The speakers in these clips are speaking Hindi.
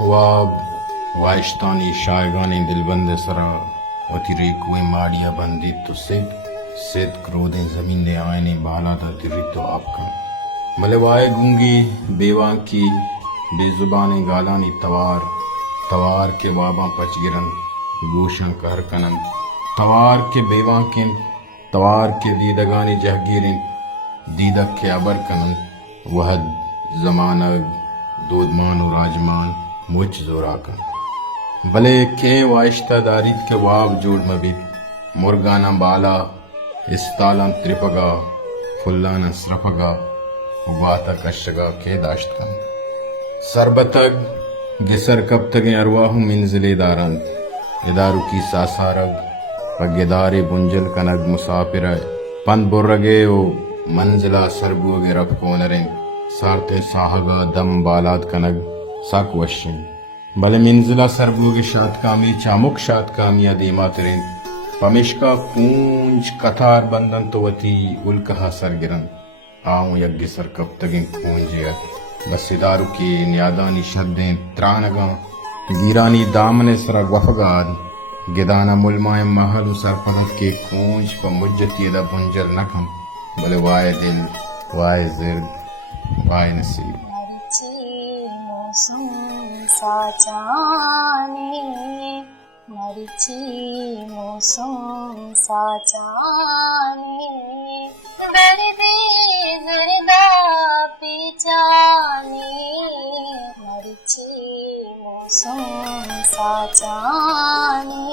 वाब वाइश्तानी शायगानी दिलबंद सरा वतिरे कोई माड़िया बंदी तो सिद क्रोधे जमीन ने आयने बाला था तिरी तो आपका भले वाए गूंगी बेवा की बेजुबाने गालानी तवार के वाबा पचगिरन गोशा कहर कनन तवार के बेवा के तवार के दीदगानी जहगीरिन दीदक के अबर कनन वह जमानग दूधमान और राजमान मुझ जोराकन भले के वाइश्ता दारिद के वाब जोड़ मबित मुर्गाना बाला इस्तालन त्रिपगा फुल्लाना स्रफगा उबाता कशगा के दाश्तकन सरबतग गिसर कब तक अरवाहु मिनजिले दारंत इदारू की सासारग पगेदारे बुंजल कनग मुसाफिर पन बुर्रगे ओ मंजिला सरबुगे रब कोनरें सारते साहगा दम बालाद कनग साक वशिन भले मिनजिला सरबुगे शात कामी चामुक शात कामिया दीमा तिरें पमिश्का कूंज कथार बंदन तो वती उल्कहा सरगिरन आऊं यज्ञ सर कब तक कूंज बस इदारू की न्यादानी शब्दें त्रानगा गिरानी दामने सरा वफगाद गिदाना मुलमाए महल सरपनत के कूंज पर मुज्जती दा बुंजल नखम भले वाए दिल वाए जिर्द वाए नसीब साचाने मरिची मौसम साचाने दर्दे दर्दा पीछाने मरिची मौसम साचाने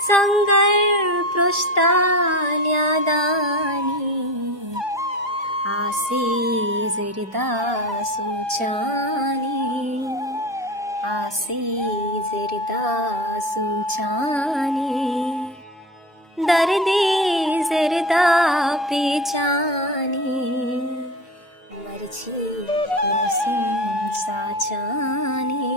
संगर पृष्ठान्यादानी आसे ज़रदा सुमचाने दर्दे ज़रदा पीछाने मर्जी मौसम साचाने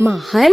Mahal?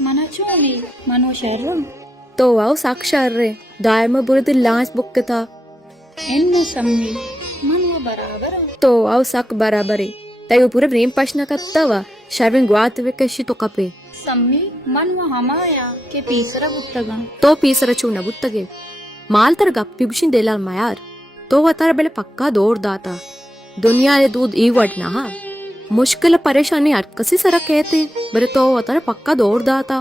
mana curi manu sharum तो आओ साक्षार रे दायम बुरद लांच बुक्कता එන්න සම්මි මනුව බරාබර तो आओ सक बराबरे तय पूरे प्रेम प्रश्न कत्तवा शर्विन ग्वात विकशी तो कपे සම්මි මනුව හමායා के पीसरा बुත්තගන් तो पीसर चूना बुत्तगे माल तर गप्पी गुशिन देलाल मयार तो वतार बेले पक्का दौड़ दाता दुनिया ये दूध ई वड ना मुश्किल परेशानी अटकसी सर कहते बरे तो वतार पक्का दौड़ दाता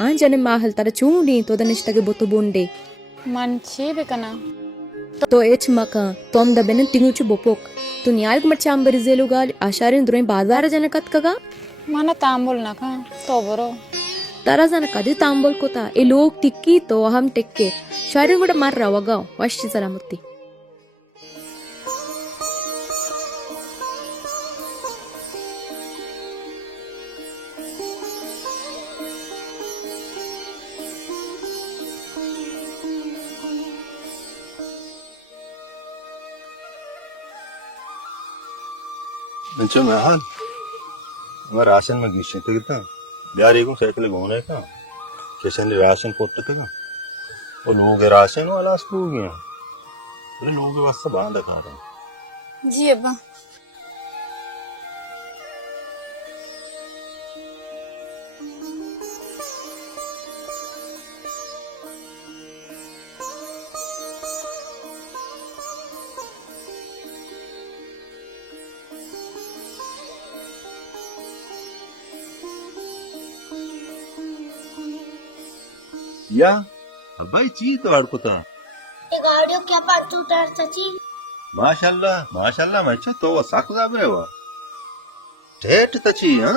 आंजने माहल तर चूंडी तो दनिष्टगे बोतु बुंडे मन छेबेकना तो एच मका तोम द बेन तिंगुचु बोपोक तु न्याल मट चांबरी जेलुगाल आशारिन दुरे बाजार जनकत कगा मन तांबुल नका तो बरो तारा जन कदी तांबुल कोता ए लोग टिक्की तो हम टिक्के शारिन गुड मार रवगा वश्ची सलामती Mention mahal. मैं राशन में गिश्ते थे कितना बिहारी को साइकिल घूमने का किसी ने राशन पोते थे का और लोगों के राशन वाला स्कूल गया अरे लोगों के वास्ते बांध खा रहे जी अब्बा या अब्बाई चीज तो आड़को था एक ऑडियो क्या पार्ट उतार सची माशाल्लाह मैं तो वसाक जाबरे वा ठेठ तची हां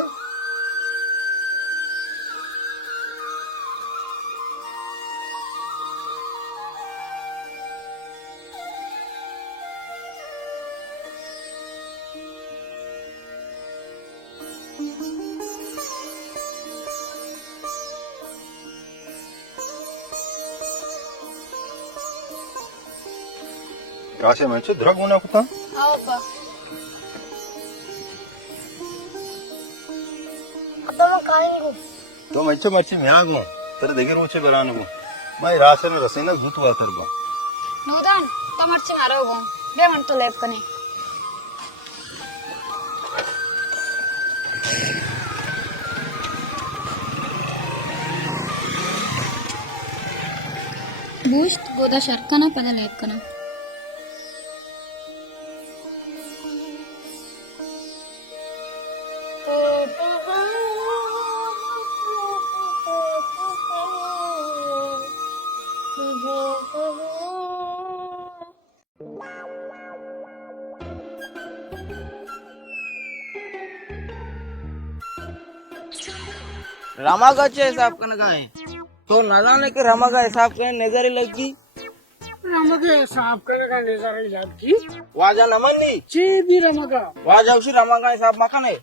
राशन में द्रग होना कुता आओ अब्बा अब्बा मैं खाएंगे तो मैं मच्छी में आ गो तेरे देखे रोचे बराने को मैं राशन में रसेना दूध वा करबा नूदान तमर्ची मारोगो बे मन तो लेपने बूस्ट गोदा शर्कना पद लेपकना रमा का हिसाब करने का है तो न जाने के रमा का हिसाब करने नजर लगी रमा के हिसाब करने का नजर याद की वाजा नमन नहीं ची भी रमा का वाजा उसी रमा का हिसाब मखा नहीं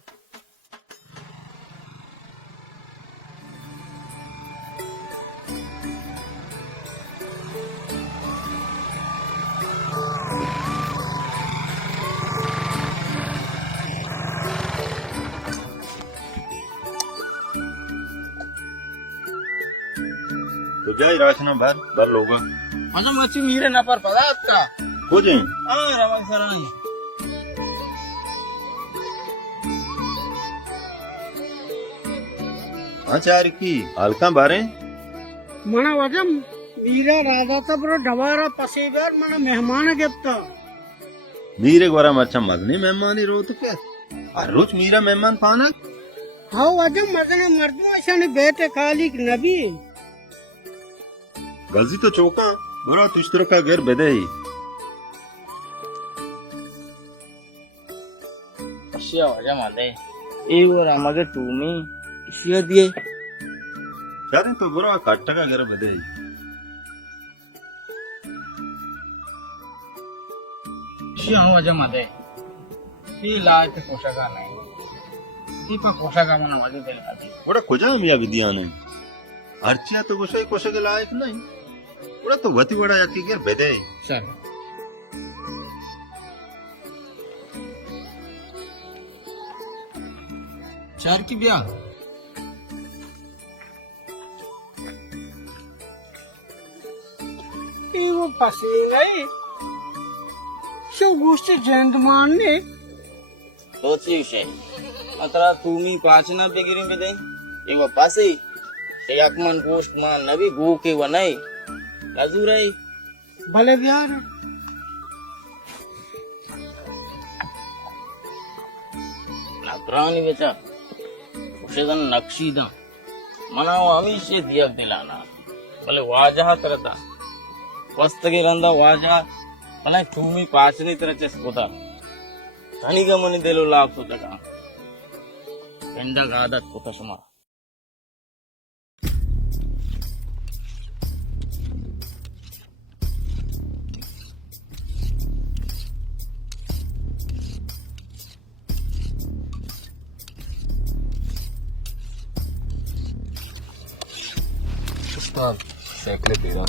तो जाए राशन भर लोगा मतलब मच्छी मीरे न पर पता आपका हो जाए हाँ रमा सरानी हाँ चार की हल्का बारे मना वजह मीरा राजा तो बरो डबारा पसेबर मना मेहमान गेप्ता मीरे गोरा मच्छा मजनी मेहमानी रो तो क्या हर रोज मीरा मेहमान पाना हाँ वजह मजने मर्दों ऐसा ने बेटे खाली नबी गलजी तो चौका बड़ा तुश्तर का घर बेदे ही अशिया वजह मादे ए वो रामगे टूमी इसिया दिए शादी तो बड़ा काटा का घर बेदे ही अशिया वजह मादे ती लाए ते कोशा का नहीं दीपा कोशा का मना वजह दिल का दी बड़ा कुजा मिया विद्या नहीं अर्चिया तो कोशे के लायक नहीं बड़ा तो वती बड़ा याकी घर बेदे ही सर चार की ब्याह वो फसी नहीं शो गोष्टी जयंतमान ने तोची विषय अतरा तुम्ही पाचना बेगिरी में दे एव पासे एकमन गोष्ट मान नवी गो के व नहीं राजू रही भले बिहार नकरानी बेचा उसे दन नक्शीदा मनाओ हमेशा दिया दिलाना भले वाजहा तरता वस्त के रंदा वाजहा भले तुम्ही पाचनी तरह चेस होता धनी का मनी देलो लाभ होता का पेंडा का आदत होता सुमार सैकड़े पीड़ा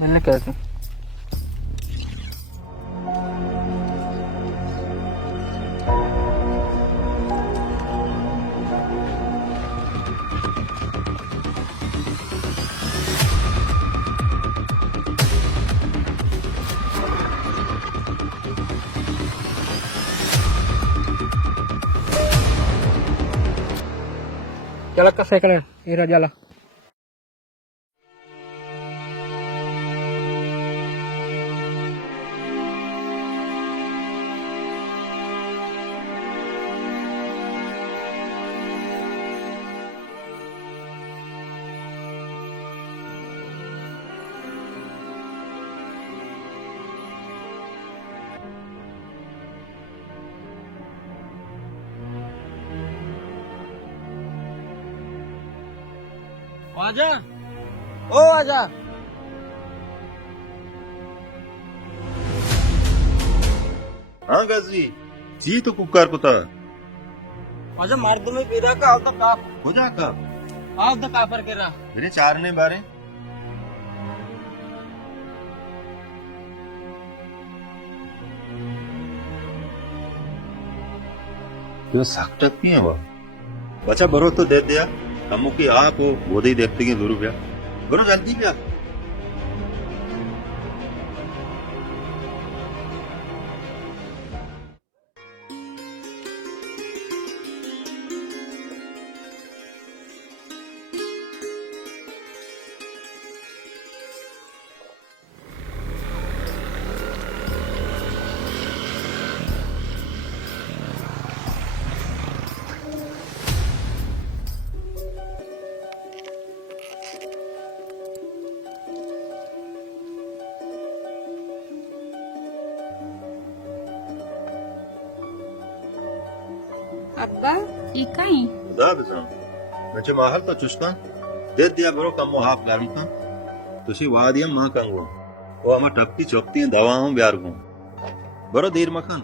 मैंने कहते चला का सेकंड ये रजाला आजा ओ आजा हाँ गजी जी तो कुकार कुता आजा मर्द में बिरा का आवता काफ खुदा का आवता काफर के रहा मेरे चार ने बारे तो साक्टक भी है वो बच्चा बरो तो दे दिया हमो की आप हो वो दे देखते हैं जरूर भैया बरो जल्दी भैया अब्बा ये कहीं दाद सा नचे माहल तो चुस्का दे दिया बरो कम हाफ गाड़ी का तुसी वादिया मां कंगो वो हम टपकी चौकती दवाओं ब्यार को बरो देर मखान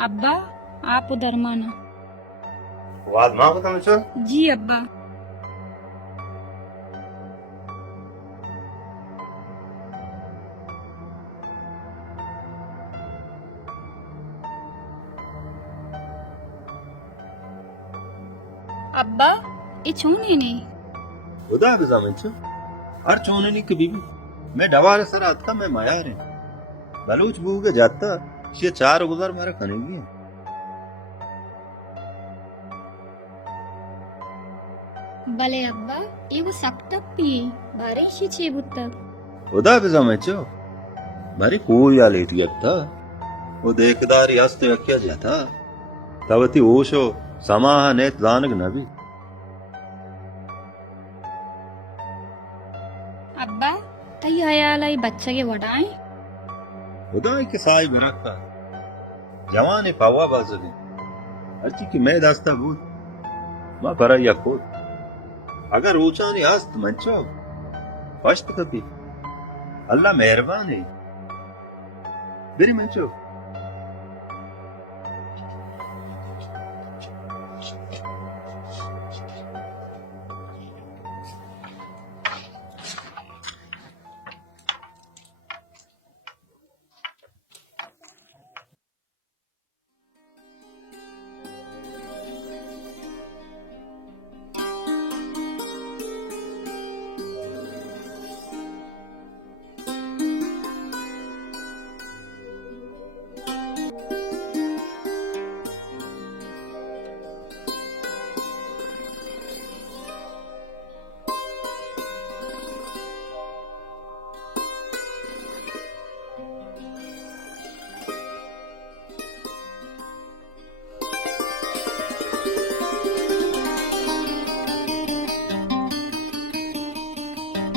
अब्बा आप उधर माना वाद मां को तमचो जी अब्बा अब्बा ये छूनी नहीं खुदा हाफिज मंचो हर चोने नहीं कभी भी मैं डवार सर आता मैं मायार है बलूच बू के जाता ये 4 गुजार मारा खनेगी भले अब्बा ये वो सख्त पी बारिश ची बुत्ता खुदा हाफिज मंचो मारी कोई आ लेती था वो देखदार यास्त क्या जाता तवती ओशो समाह नेत जानक नबी अब्बा तई हयालाई बच्चे के वडाएं खुदा के साई बरकता जवान पावा बाजली अर्ची की मैं दास्ता भूत मां पर या कोट अगर ऊंचा ने आस्त मंचो फस्ट कती अल्लाह मेहरबान है मेरी मंचो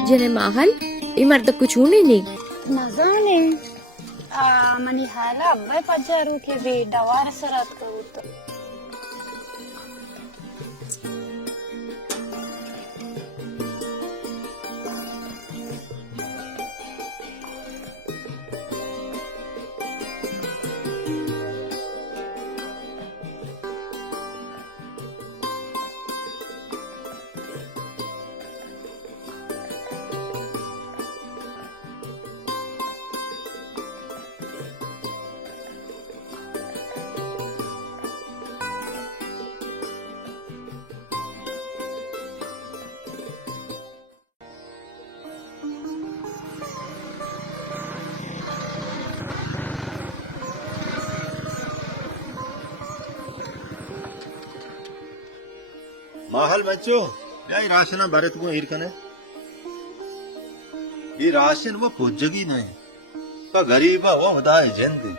जिने माहल इमर्द कुछ नहीं नजाने मनी हाला अब्बाई पज्जारू के भी डवार सरात करूत माहल बच्चो यार राशन भारत को ईर कने ये राशन वो पुजगी नहीं का गरीबा वो बताए जंदे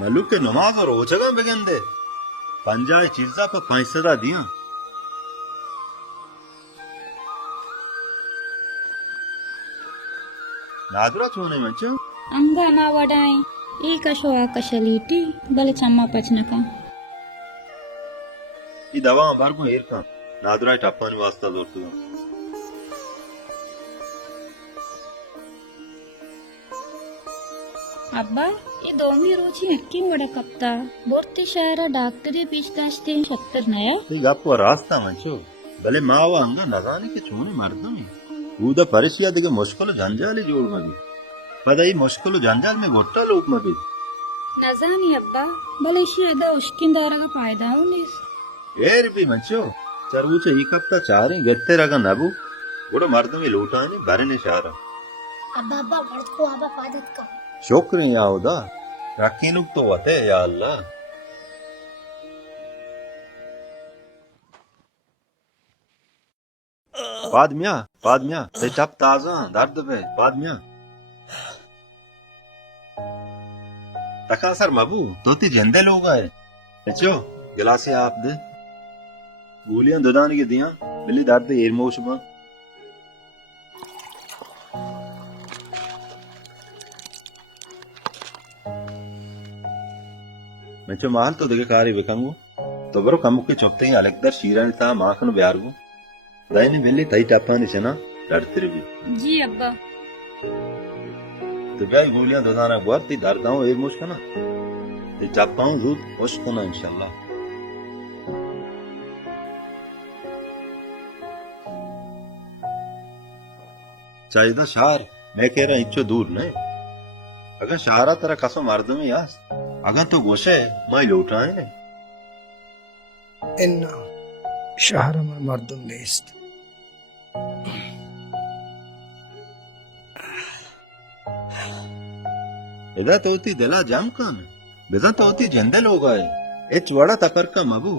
मलुक के नमाज और रोजगा बगंदे पंजाय चीजा पर 500 दिया नादरा छोने बच्चो अंगा ना वडाएं एक अशो आकशलीटी भले चम्मा पचनका ये दवा बार को ईर का नादरा टप्पानी वास्ता दोस्तों अब्बा ये दोमी रोजी अक्की वड़ा कप्ता बोर्ती शायरा डॉक्टरी बीच दास्ते शक्तर नया ये आपको रास्ता मंचो भले मावा अंगा नजाने के छोने मर्द में ऊदा परिशिया दिगे मुश्किल जंजाली जोड़ मगी पदा ये मुश्किल जंजाल में गोट्टा लोग मगी नजानी अब्बा भले इसी अदा उश्किन दारा का फायदा होने ಏರ್ ಬಿ ಮಂಚು ಚರ್ಬೂಚ ಈ ಕಪ್ತ ಚಾರಿ ಗೆತ್ತೆ ರಗ ನಬು ಗುಡ ಮರ್ದಮಿ ಲೂಟಾನೆ ಬರನೆ ಶಾರ अब्बा अब्बा मर्द को आबा फादत का ಶೋಕ್ರಿ ಯಾವುದಾ ರಕ್ಕೀನುಗ್ ತೋ ವತೆ ಯಾ ಅಲ್ಲ बाद मिया ते चप ताजा दर्द पे बाद मिया तका सर मबू तो ती जिंदे लोग आए बच्चो गिलासे आप दे गोलियां ददाने के दिया मिली दर्द एरमोश में मैं माल तो देखे कारी विकंगू तो बरो कम के चौथे ही अलग दर शीरा ता माखन ब्यारगू दाइने बेले तई टापानी से ना डरते भी जी अब्बा तो भाई गोलियां ददाना बहुत ही दर्द आऊं एक मुश्किल ना ते चापाऊं जूत मुश्किल ना इंशाल्लाह चाहिए शार मैं कह रहा इच्छो दूर नहीं अगर शारा तेरा कसो मार दूं यास अगर तो गोशे मैं लौटा है इन्ना शहरमर मर्दुम नेस्त बेदा तोती दिला जाम कान बेदा तोती जंदे लोग आए एच वड़ा तकर का मबू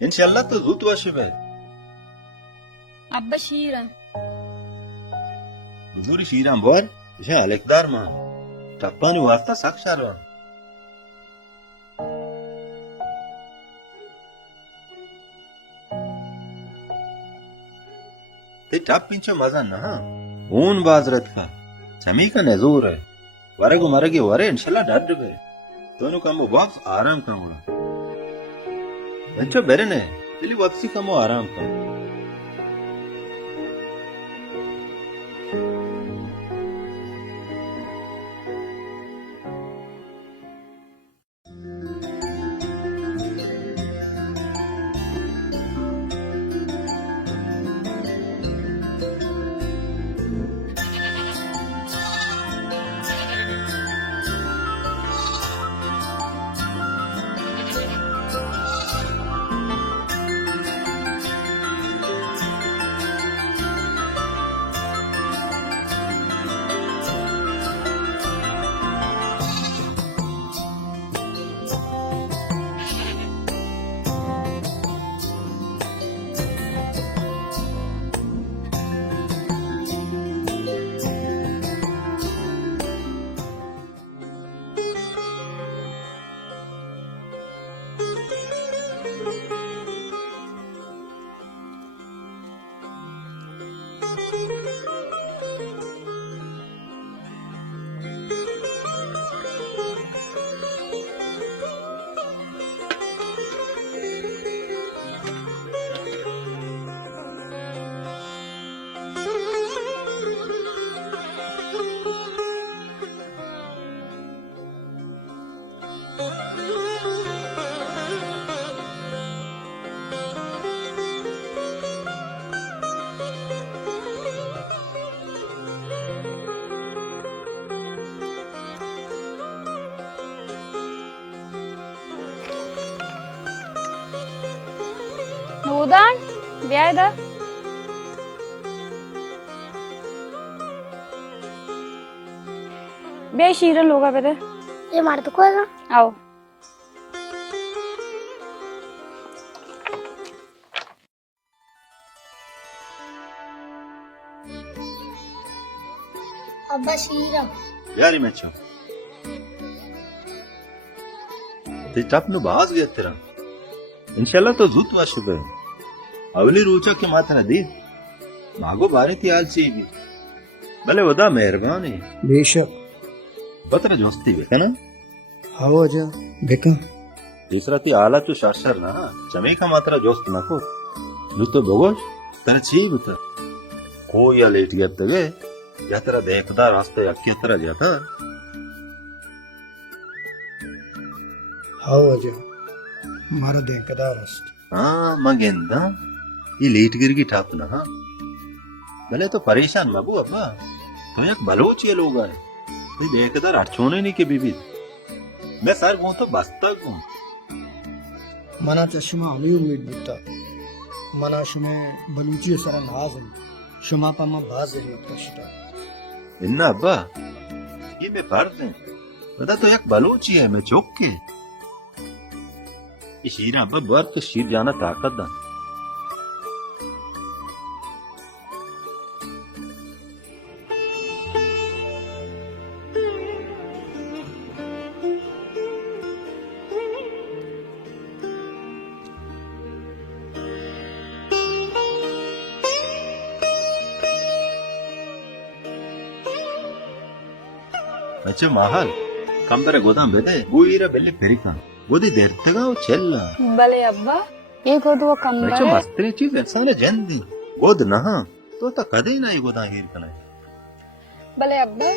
इंशाल्लाह तो जूत वाशिब है अब्बा शीरा हुजूरी शीराम बोर इसे अलकदार मां टप्पानी वास्ता साक्षार ते टप पिंचो मजा ना ऊन बाजरत का चमी का नजूर है वरगु मरगे वरे इंशाल्लाह डर गए दोनों कमो वापस आराम करूंगा बच्चों बेरे ने दिली वापसी कमो आराम कर नूदान ब्याह दा ब्याह शीरन लोगा बेटे ये मार तो कोई आओ अब्बा शीरा यारी मैचो ते टप नु बाज गया तेरा इंशाल्लाह तो जूत वाशिब है अवली रूचा के मात्र दी मागो बारी थी आलसी भी भले वदा मेहरबानी बेशक बतर जोस्ती बेका ना आओ जा बेका तीसरा ती आला तू शाशर ना चमे का मात्र जोस्त ना को नु तो बगोश तेरा चीब था को या लेट गया तगे या तेरा देखदा रास्ते अक्के तेरा जाता आओ जा मारो देखदार अस्त हाँ मगेंदा ये लेट गिर की ठाप ना हाँ भले तो परेशान मबू अब्बा तो एक बलोच ये लोग आए कोई देखदार अड़चोने नहीं के बीबी मैं सर गूं तो बसता गूं मना चश्मा हमी उम्मीद बुता मना शुमे बलूची सरा नाज है शुमा पमा बाज है तशता इन्ना अब्बा ये मैं फर्ज है बता तो एक बलोची है मैं चौक के ये शीर अब्बा बर तो शीर जाना ताकत दा अच्छा mahal ಕಂಬರ ಗೋದಾಮ್ ಬೆದೆ ಬೂಯಿರ ಬೆಲ್ಲಿ ಪೆರಿಕ ಗೋದಿ ದೆರ್ತಗ ಚೆಲ್ಲ भले अब्बा ये गोदुआ कंबल अच्छा मस्त्री चीज इंसान जंदी गोद ना तो कदे ना ये गोदा हीर कना भले अब्बा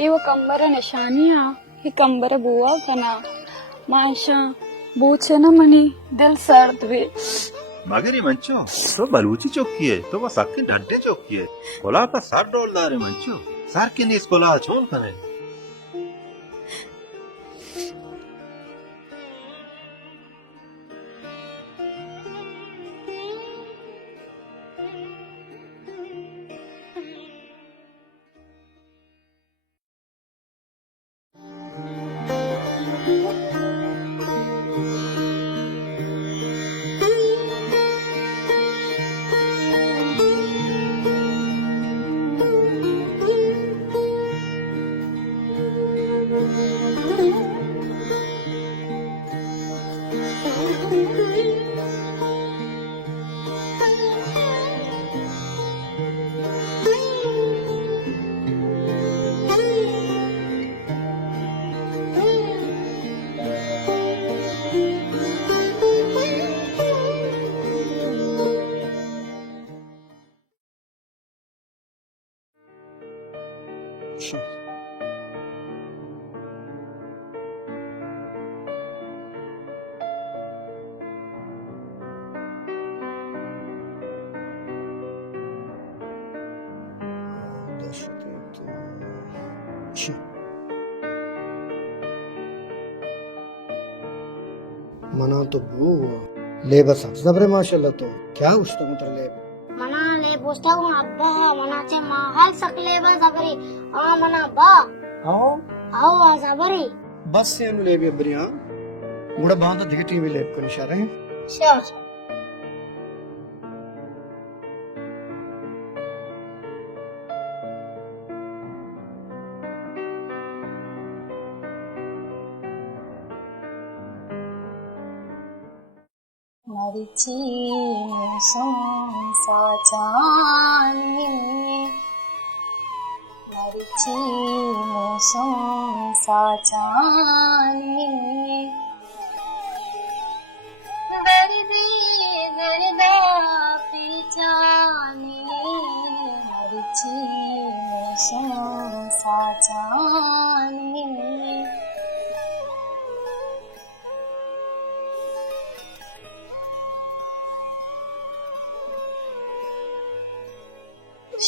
ये वो कंबर निशानिया ये कंबर बुआ कना माशा बूचे ना मनी दिल सर्द वे मगर ये मंचो तो बलूची चौकी है तो वो सक्के डड्डे चौकी है कोला का $60 है मंचो सर के नहीं इस कोला छोड़ कने मना तो बू ले बस जबरे माशाल्लाह तो क्या उष्ट मुतर ले मना ले बोस्ता हूँ अब्बा मनाचे mahal sakleba sabari mana ba आओ आओ sabari बस से ले भी बरिया मुड़ा बांधा दिखती भी ले को इशारा है sure मरिची साचानी मरिची साचानी दर्दी दर्दा पहचानी मरिची साचानी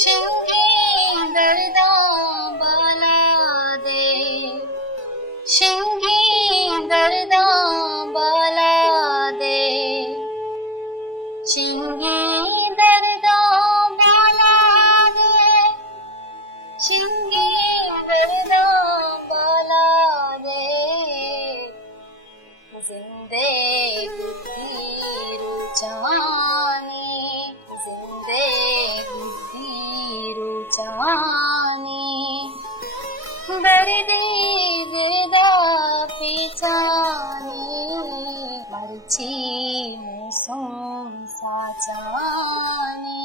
शिंगे दर्दा बाला दे शिंगे दर्दा बाला दे शिंगे दर्दा बाला दे शिंगे दर्दा बाला दे जिंदगी रुचानी जिंदगी रुचानी दर्दे दर्दा पहचानी मर्ची मुसों साचानी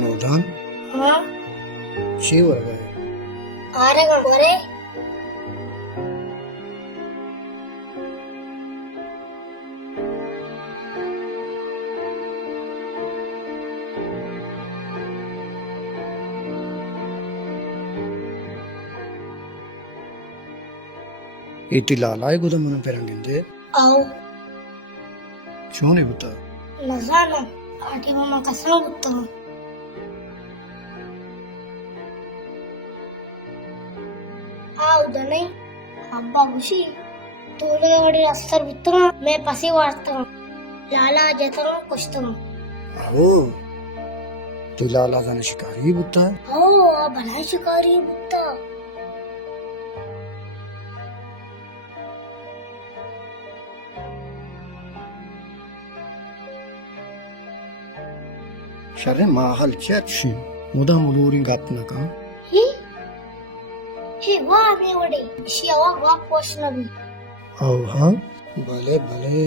नौदान हाँ शी वर गए आ रहे गोरे इटी लालाय गुदा मन पेरंगिंदे आओ शोने बुता नजाना आटी मामा कसम बुत्ता आओ दने अब्बा खुशी तोले बड़ी असर बित्ता मैं पसी वारता लाला जता कुछता आओ तू लाला जाने शिकारी बुता आओ भला शिकारी बुत्ता शरे माहल चेची मुदा मुलूरी गातना का हे वाह मैं वडे शियावा वाह पोषण भी आओ हाँ भले भले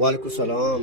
वालेकुम सलाम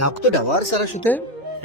नाक तो डवार सारा शुते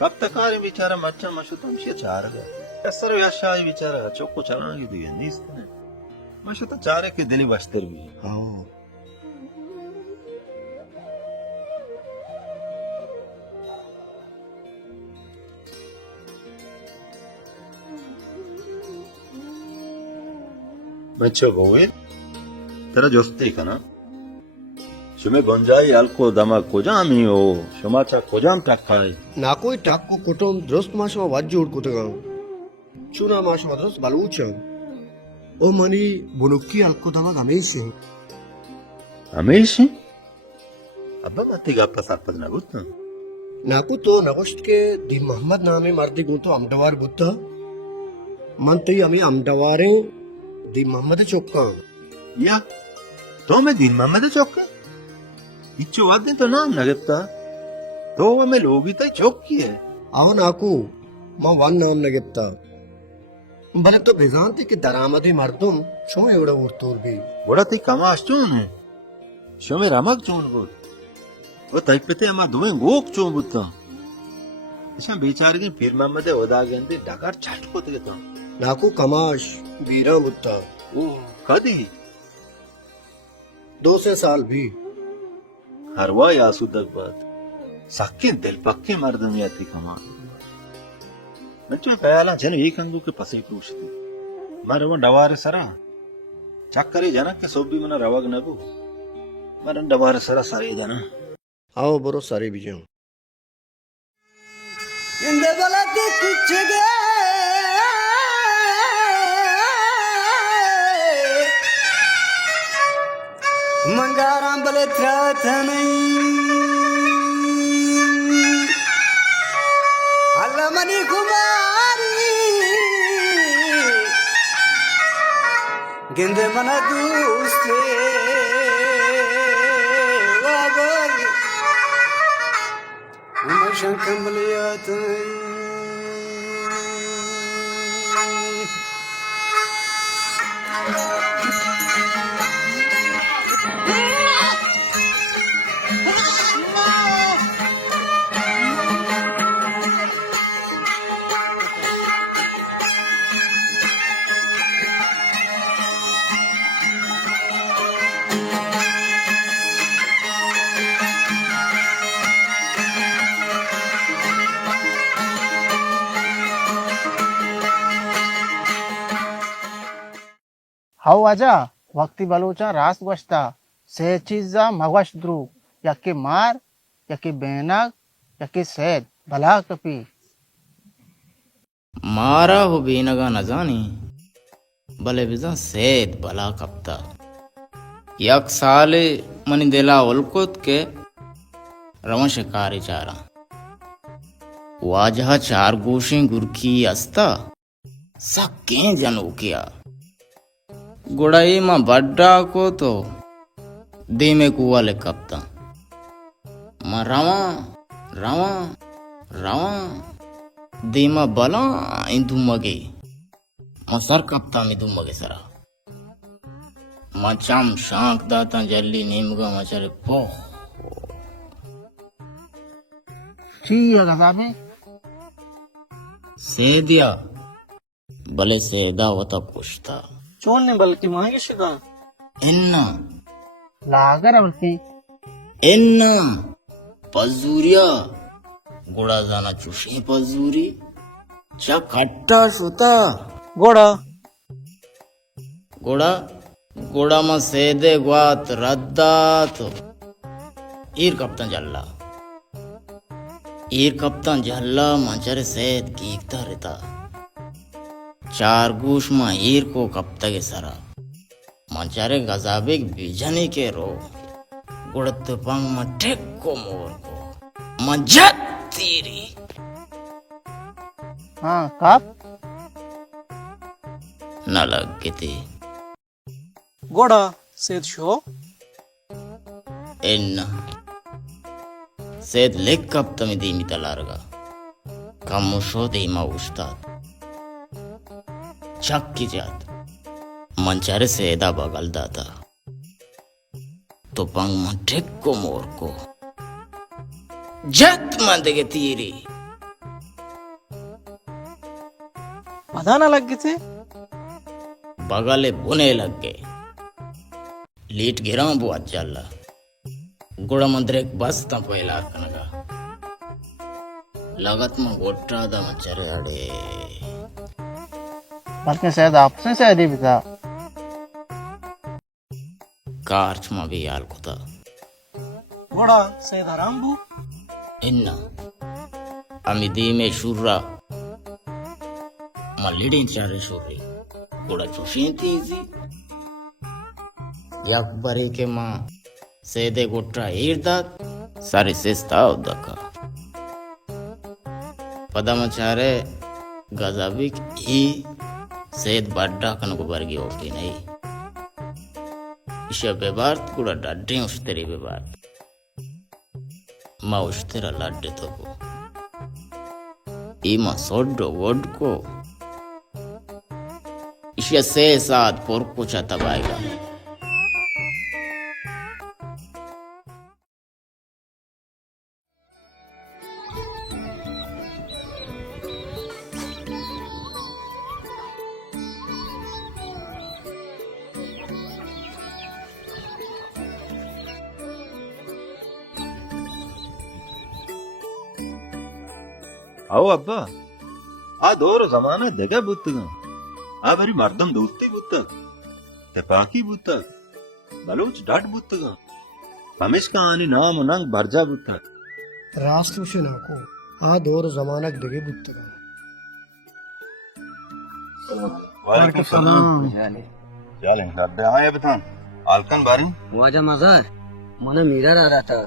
कब तक आ रहे बेचारा मच्छा मशू तुम से चार गए कसर या शाही बेचारा चौको चलाना की भी नहीं इसने माशा तो चारे के दिली बस्तर भी हाँ बच्चो गोवे तेरा जोस्ते का ना शुमे गंजाई अलको दमा कोजामी हो शुमाचा कोजाम टक्काई नाकोई टाक्को कुटुम दुरुस्त माशमा वाज्य उड़कुतगा चुना माशमा दुरुस्त बलूचा ओ मनी बुनुक्की अलको दमा गमेशी हमेशा अब्बा मती गप्पा सापद ना बुत्ता नाकू तो नगोश्त के दी मोहम्मद नामे मर्दी गुतो अमडवार बुत्ता मन तई अमी अमडवारे दी मोहम्मद चोक्का या तो मैं दिन में चौका इच्छु वादे तो नाम नगत्ता तो हमें लोग ही तो चौकी है आओ नाकू मां वन नाम नगेप्ता बने तो बेजानती के दरामदी मर्दुम शुम एवढा उर्तूर भी बड़ा ती कमाश चून है शो में रमक चून बुत वो तैपते हमार दुए गोक चून बुत्ता इसमें बेचारे के फिर मोहम्मद ओदा गेंदे डकार छट को देता नाकू कमाश वीरा बुत्ता ओ कदी 200 साल भी हरवा यासु तक बात सक्के दिल पक्के मर्दम याती कमान नच्चो पयाला जन एक अंगू के पसे पूछती मारे वो डवारे सरा चक्करे जनक के सोबी मना रवग नबू मारे डवारे सरा सारे जना आओ बरो सारे भी जाऊं इंदे गलती कुछ गे मंगाराम बले त्राथ नहीं अल्लाह मनी कुमारी गिंदे मना दूसरे वाबर उमर शंखम बलियात हाउ आजा वक्ती बलूचा रास बसता से चीजा मगवश द्रू यकी मार यकी बेनक यकी सेद भला कपी मारा हो बेनगा न जानी भले बिजा सेद भला कपता यक साले मनी दिला उलकोत के रवा शिकारी चारा वाजहा 4 गोशें गुरकी अस्ता सक्के जनू किया गुड़ाई मां बड्डा को तो दे में कुआ ले कपता मां रवा रवा रवा दे मां बला इंदु मगे मां सर कपता में दुम मगे सरा मां चाम शांक दाता जल्ली नीमगा मां चले पो ची गजा में सेदिया भले सेदा वता पुछता चोन ने बल्कि मांगे शिका इन्ना लागर बल्कि इन्ना पजूरिया गुड़ा जाना चुशी पजूरी चा खट्टा सुता गोड़ा गुड़ा गुड़ा में सेदे ग्वात रद्दा तो ईर कप्तान जल्ला मंचरे सेद कीकता रहता 4 गोश में ईर को कप्ता के सरा मंचारे गजाबिक बीजनी के रो गुड़त पंग में ठेक को मोर को मजत तीरी हाँ कब न लग गई थी गोड़ा सेद शो इन्ना सेद लेक कप्ता में दीमी तलारगा कमुशो दीमा उस्ताद चक की जात मंचारे सेदा बगल दाता तो पंग मंठे को मोर को जत मंद के तीरी पता ना लग गई थे बगले बुने लग गए लीट गिरा बुआ चल गुड़ मंद्रे बस ता पहिला कनगा लगत में गोटा दम चरे अड़े बल्कि शायद आपसे शादी भी था कार्च में भी याल कुता थोड़ा सैद आराम बू इन्ना अमिदी में शुर्रा मल्लिडी चारे शुर्री गुड़ा चुशी थी इसी याक बरी के माँ सेदे गोट्रा ईरदा सारी सिस्ता उदका पदमचारे गजाबिक ई सेद बड्डा कनको बरगी होगी नहीं इशा बेबार्त कुड़ा डड्डी उश्तेरी बेबार्त माँ उश्तेरा लड्डे तो को इमा सोड्डो वोड को इशा से साथ पोर कुछ तबाएगा आओ अब्बा आ दौर जमाना दगा बुत्तगा आ बरी मर्दम दोस्ती बुत्ता ते पाकी बुत्ता बलोच डाट बुत्तगा हमेश का आनी नाम नंग भरजा बुत्ता राष्ट्र से नाको आ दौर जमानक दगे बुत्तगा वालेकुम सलाम चलें रब्बे आए बतान आलकन बारिन वाजा मजार मना मीरा रहा था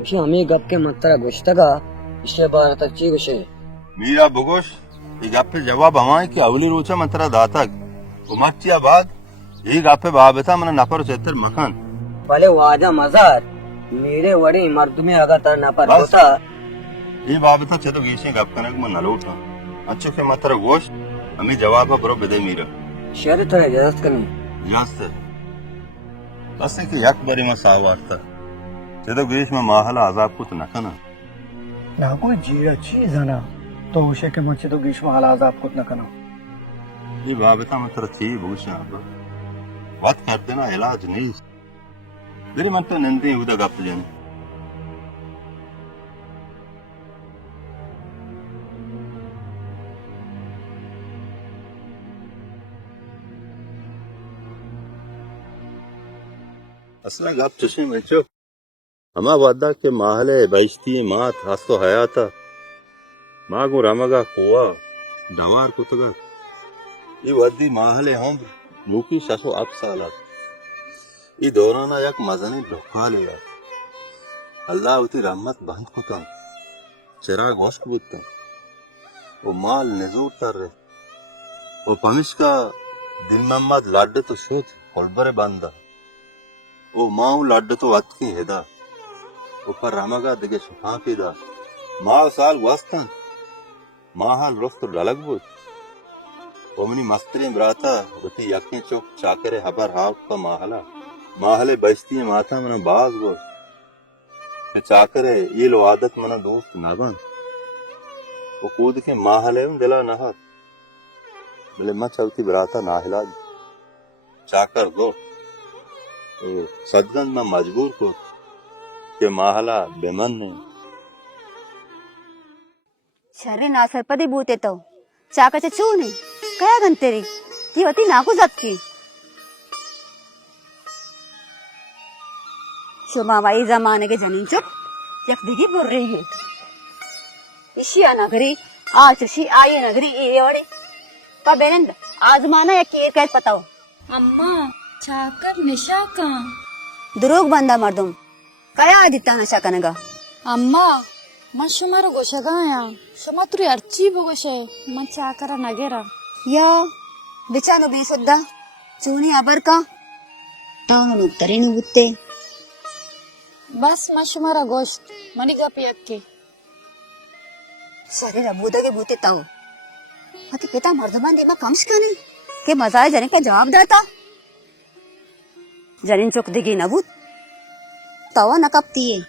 उसे हमें गप के मतरा गुश्तगा इसे बार तक ची गुशे मीरा बुगोश ये गप्पे जवाब हमारे की अवली रोचा मतरा दातक उमच्चिया बाद ये गप्पे बाबता मना नपर चेतर मकान भले वाजा मजार मेरे वड़े मर्द में अगर तर ना पर होता ये बाबता चेतो गीशे गप करने को मन नलोटा अच्छे के मतरा गोश हमें जवाब है बरो बेदे मीरा शहर तरह इजाजत करनी जास्ते बस है कि यक बरी में सावारता चेतो गीश में माहला आजाब कुछ नकना ना कोई जीरा चीज है ना तो उसे के मच्छे तो ग्रीष्म हालात आपको न करना ये बाबता मतरा थी भूषण अब बात कर देना इलाज नहीं तेरी मन तो नंदी उदा गप जन असला गप चुशी बच्चो हमा वादा के माहले बैश्ती मात हस्तो हयाता मागो रामगा कोआ दवार कुतगा ये वद्दी माहले हम लूकी शशो अब सालत ये दौराना यक मजनी ढोखा लिया अल्लाह उती रहमत बंद कुता चिराग वस्क बुत्ता वो माल निजूर तर रहे वो पमिश्का दिल मोहम्मद लाड्डे तो सोच कोलबरे बंदा वो माऊ लाड्डे तो वत की हेदा ऊपर रामगा दिगे सुखा की दा माँ साल वस्ता माहल रोस्त डलग बुत ओमनी मस्तरी ब्राता उती यक्के चौक चाकरे हबर हाव का माहला माहले बचती माथा मना बाज गो ते चाकरे ये लो आदत मना दोस्त नाबन वो कूद के माहले में दिला नहत बोले मैं चौथी ब्राता नाहिला चाकर दो सदगन में मजबूर को के माहला बेमन नहीं शरीर ना सरपदी बूते तो चाकाचे चूने कया गंतेरी ती होती नाकू जपकी शुमावाई जमाने के जमीन चुप यक दिगी बुर रही है इशिया नगरी आचशी आई नगरी ये वाली पा बेनंद आजमाना या केर कैद पताओ अम्मा चाकर निशा का दुरुग बंदा मर्दुम कया आदित्य नशा कनगा अम्मा मैं शुमारो गोशगाया शुमा तुरी अर्ची बोगोशे मैं चाकरा नगेरा या बिचानो बेसुद्दा चूनी अबर का टांग नुक्तरे नुबुत्ते बस मैं शुमारा गोश्त मनी गप यक्के शरीर बूते के बूते ताओ अति पिता मर्दमान देमा कमश का नहीं के मजाए जने का जवाब देता जनिन चुक देगी नबूत तवा नकपती है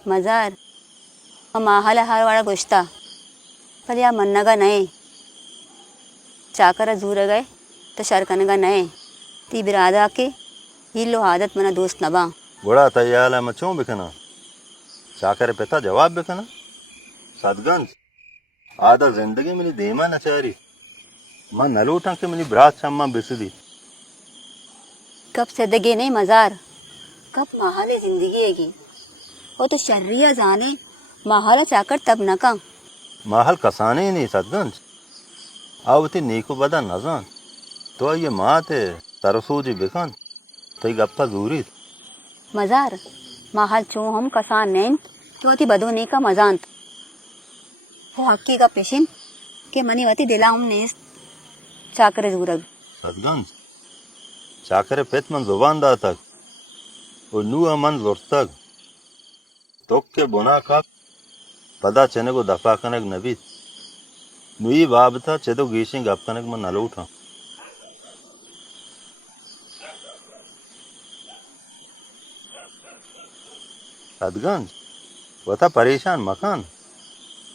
मजार माहाला हार वाला गोश्ता पर या मन्नगा नये चाकर जूर गए तो शरकनगा नये ती बिरादा के हिलो आदत मना दोस्त नबा बड़ा तैयार है मचों बिकना चाकर पिता जवाब बिकना सदगंज आधा जिंदगी मेरी देमा नचारी मां नलूटा के मेरी ब्रात शम्मा बिसदी कब सदगे नहीं मजार कब माहाले जिंदगी हैगी वो तो शर्रिया जाने माहाला चाकर तब न का माहल कसाने ही नहीं सदगंज आवती नीको बदा नजान तो ये माँ थे तरसूजी बिकन तो गप्पा दूरी मजार माहल चो हम कसान नहीं तो अति बदोनी का मजांत वो हक्की का पेशिन के मनी वती दिला हम ने चाकर जूरग सदगंज चाकर पेट मन जुबान दा तक और नू मन जोर तक तो के बुना का पदा चने को दफा कनक नबी नुई बाब था चेदो गीशिंग गप कनक मन नलो उठा सदगंज वता परेशान मकान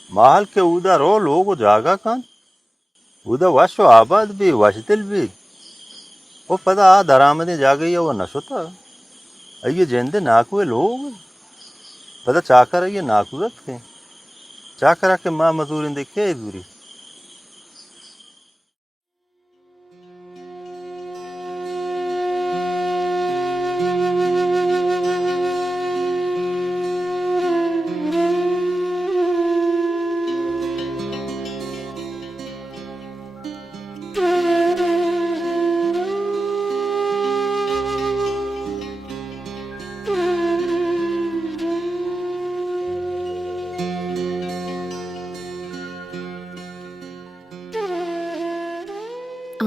महल के उदा रो लोग जागा कान उदा वशो आबाद भी वशदिल भी वो पता आ दरामदे जा गई है वो नशोता ये जेंदे नाकुए लोग पता चाकर ये नाकुरत के चाकरा के माँ मजूरी देखे दूरी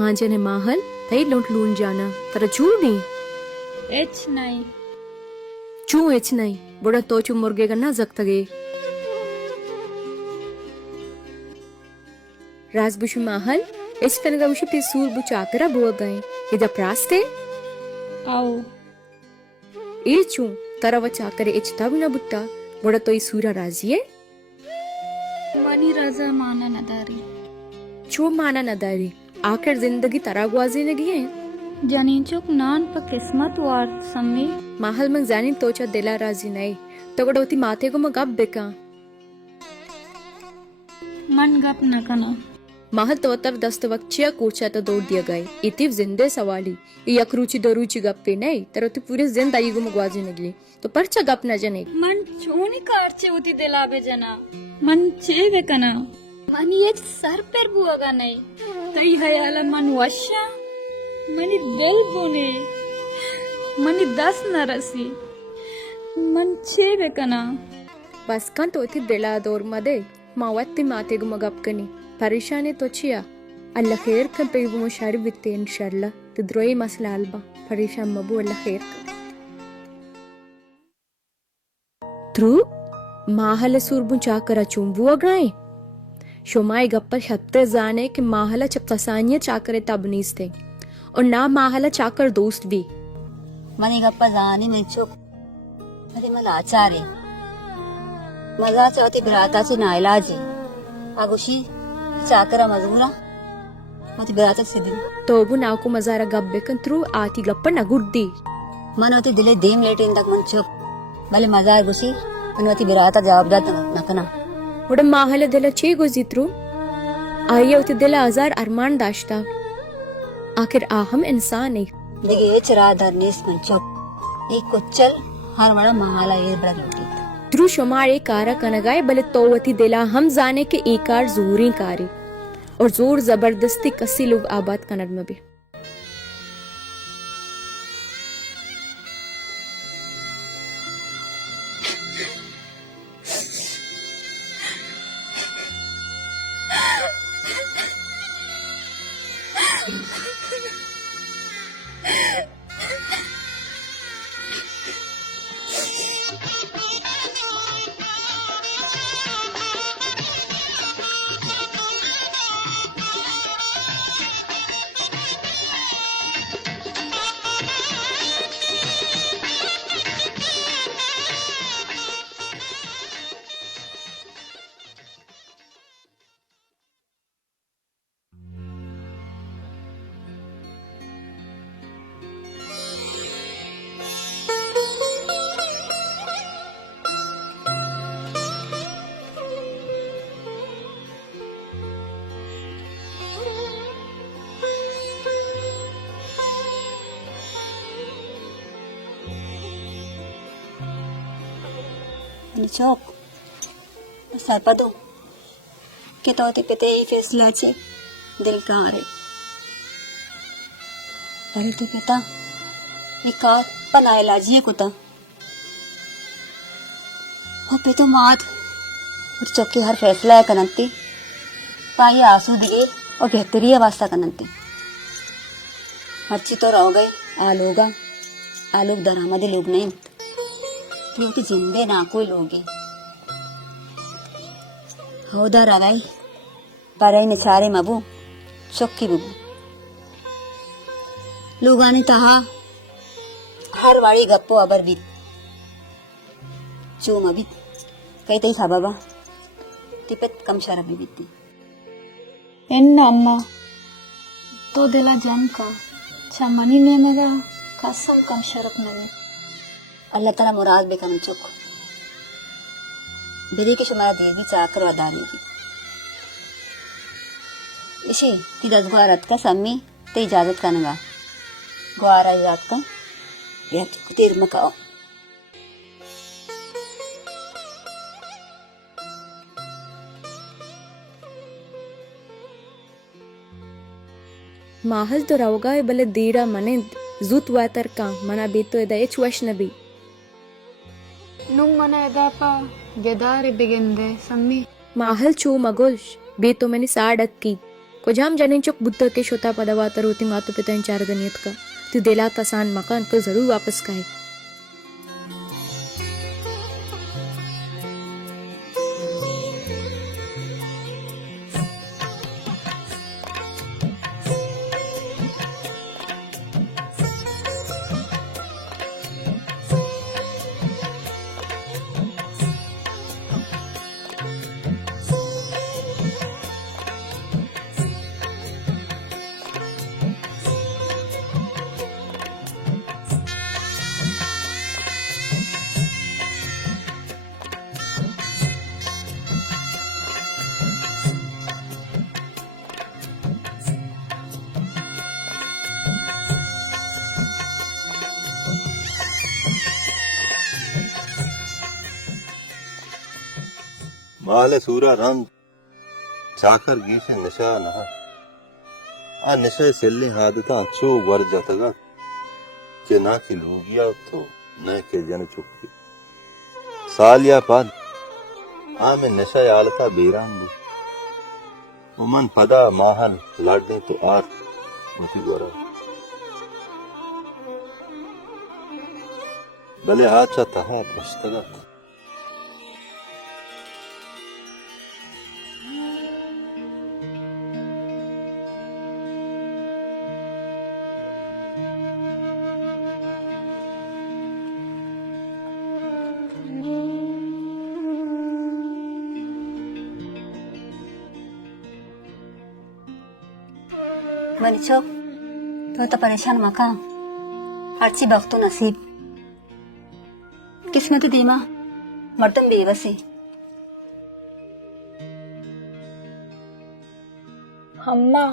आंजने माहल तई लोट लून जाना तर चू नहीं एच नहीं चू एच नहीं बड़ा तो चू मुर्गे गन्ना जगतगे राजबुशु माहल इस कनगा बुशु ती सूर बु चाकरा बुआ गए इदा प्रास्ते आओ ए चू तरव चाकरे एच तब न बुत्ता बड़ा तो सूरा राजिए मनी रजा माना नदारी चू माना नदारी आखिर जिंदगी तरागवाजी ने गिए जनीचुक नान पर किस्मत वार सम्मी माहल में जानी तोचा दिला राजी नहीं तो गडोती माथे को मगब बेका मन गप न कना माहल तो तर दस्त वक्चिया कोचा तो दौड़ दिया गए इतिव जिंदे सवाली ये यकरुचि दरुचि गप्पे नहीं तरती पूरे जिंदगी को मगवाजी निकली तो परचा गप न जने मन चोनी कारचे उती दिलाबे जना मन चेवे कना मन ये सर पर बुआगा नहीं तई हयाला मन वशा मनी दिल बुने मनी दस न रसी मन चेवे कना बस कन तो इति दिला दौर मदे मावत्ती माते गु मगप कनी परेशानी तो चिया अल्लाह खैर का पे वो मुशारिफ बिते इंशाल्लाह तो द्रोई मसला अल्बा परेशान मबू अल्लाह खैर त्रू माहल सुरबु चाकरा चुंबुआ गए शुमाई गप्पा छत्ते जाने कि माहला चक्कसानिया चाकरे तबनीस थे और ना माहला चाकर दोस्त भी मनी गप्पा जानी में चुप अरे मन आचार्य मजा चौथी बिराता से नाइलाज आगुशी चाकरा मजूरा मत बिराता सिद्धि तो वो नाको मजारा गब्बे कंत्रू आती गप्पा नगुर्दी मन होती दिले देम लेट इन तक मन चुप भले मजार गुशी मनवती बिराता जवाब जात नकना वड माहल दिला चे गुजित्रू आये उते दिला हजार अरमान दाश्ता आखिर आहम इंसान है देखिए चरा धरनेस मन चुप एक कुचल हर बड़ा माहाला ये बड़ा रोटी त्रू शुमारे कारा कनगाए बले तोवती दिला हम जाने के एकार जोरी कारी और जोर जबरदस्ती कसी लोग आबाद कनर में भी आणि चोक सरपदो के तो ते पेते ही फैसला छे दिल का रे अरे तू पिता एक पनायला जी कुता हो पे तो मात और चौकी हर फैसला है कनंती पाई आंसू दिए और बेहतरी वास्ता कनंती हर्ची तो रह गए आलोग दरामदे लोग नहीं तो जिंदे ना कोई लोगे हौदा रवाई पर निचारे मबू चौकी बुबू लोगाने तहा हर वाड़ी गप्पो अबर बीत चूम अभी कई तई था बाबा तिपत कम शराबी बीती एन्न अम्मा तो दिला जन का चमनी ने मगा कसम कम शरफ नवे अल्लाह ताला मुराद बेकम चुक बेरी की शुमारा देवी चाकर वदाने की इसी ती दस गुआरत का सम्मी ते इजाजत कनगा गुआरा इजाजत को या तीर मकाओ माहल तो रवगाय बले दीरा मने जुत वातर का मना बीतो एदा एच वश नबी नुम मना एदापा गेदारे बिगिंदे सम्मी माहल चू मगोश बीतो मनी साडक्की कोजाम जने चुक बुद्ध के शोता पदवातर होती मातो पिता चार दनियत का तू दिला तसान मकान को जरूर वापस काहे माले सूरा रंग चाकर गीसे निशा नहा आ निशा सेल्ले हादता चो वर जतगा के ना की लोगिया तो न के जन चुक्की सालिया पाद आ में निशा आलता बेरांगू उमन पदा माहल लाडने तो आर मुती गोरा भले हाथ चाहता है पुस्तका मनी चो तो परेशान मका हर्ची बख्तो नसीब किस्मत दीमा मर्दम बेवसी अम्मा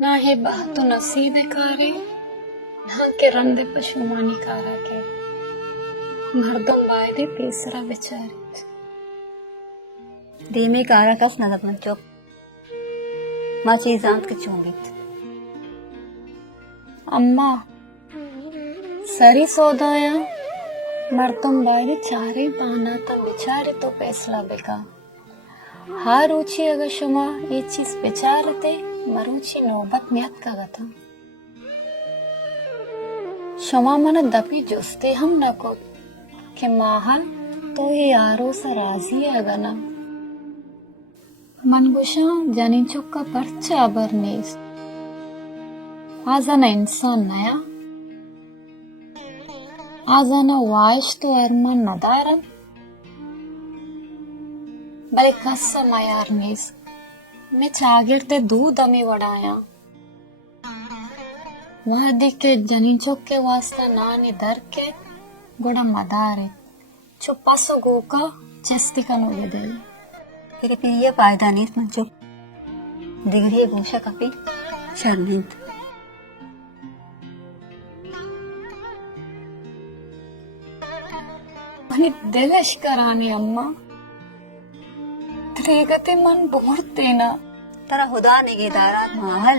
ना हे बातो नसीब कारे ना के रंदे पशुमानी कारा के मर्दम बायदे तीसरा बेचारे दीमे कारा कस नजर मन चो माँ चीज आंत के चूंगित अम्मा सरी सौदाया मर्दम बायदे चारे बहाना तब बेचारे तो फैसला बेका हार ऊंची अगर शुमा ये चीज बेचारते मरूची नौबत म्यात का गथा शुमा मन दपी जुस्ते हम न को के माहल तो ये यारो सा राजी है अगना मनगुशा जानी चुक का पर्चा बरनेस आजाना इंसान नया आजाना वाइश तो अरमान नदारम बले कस्सा मायार नेस मैं चागिरते दूध अमी वड़ाया वहाँ देख के जनी चौक के वास्ता नानी दर के गुड़ा मदारे चुप्पा सो गोका चस्ती का नोगे दे तेरे पे ये फायदा नहीं मन चो दिगरी गोशा कपी शर्मिंद मनी दिलश कराने अम्मा त्रेगते मन बोरतेना तरा हुदा निगेदारा माहल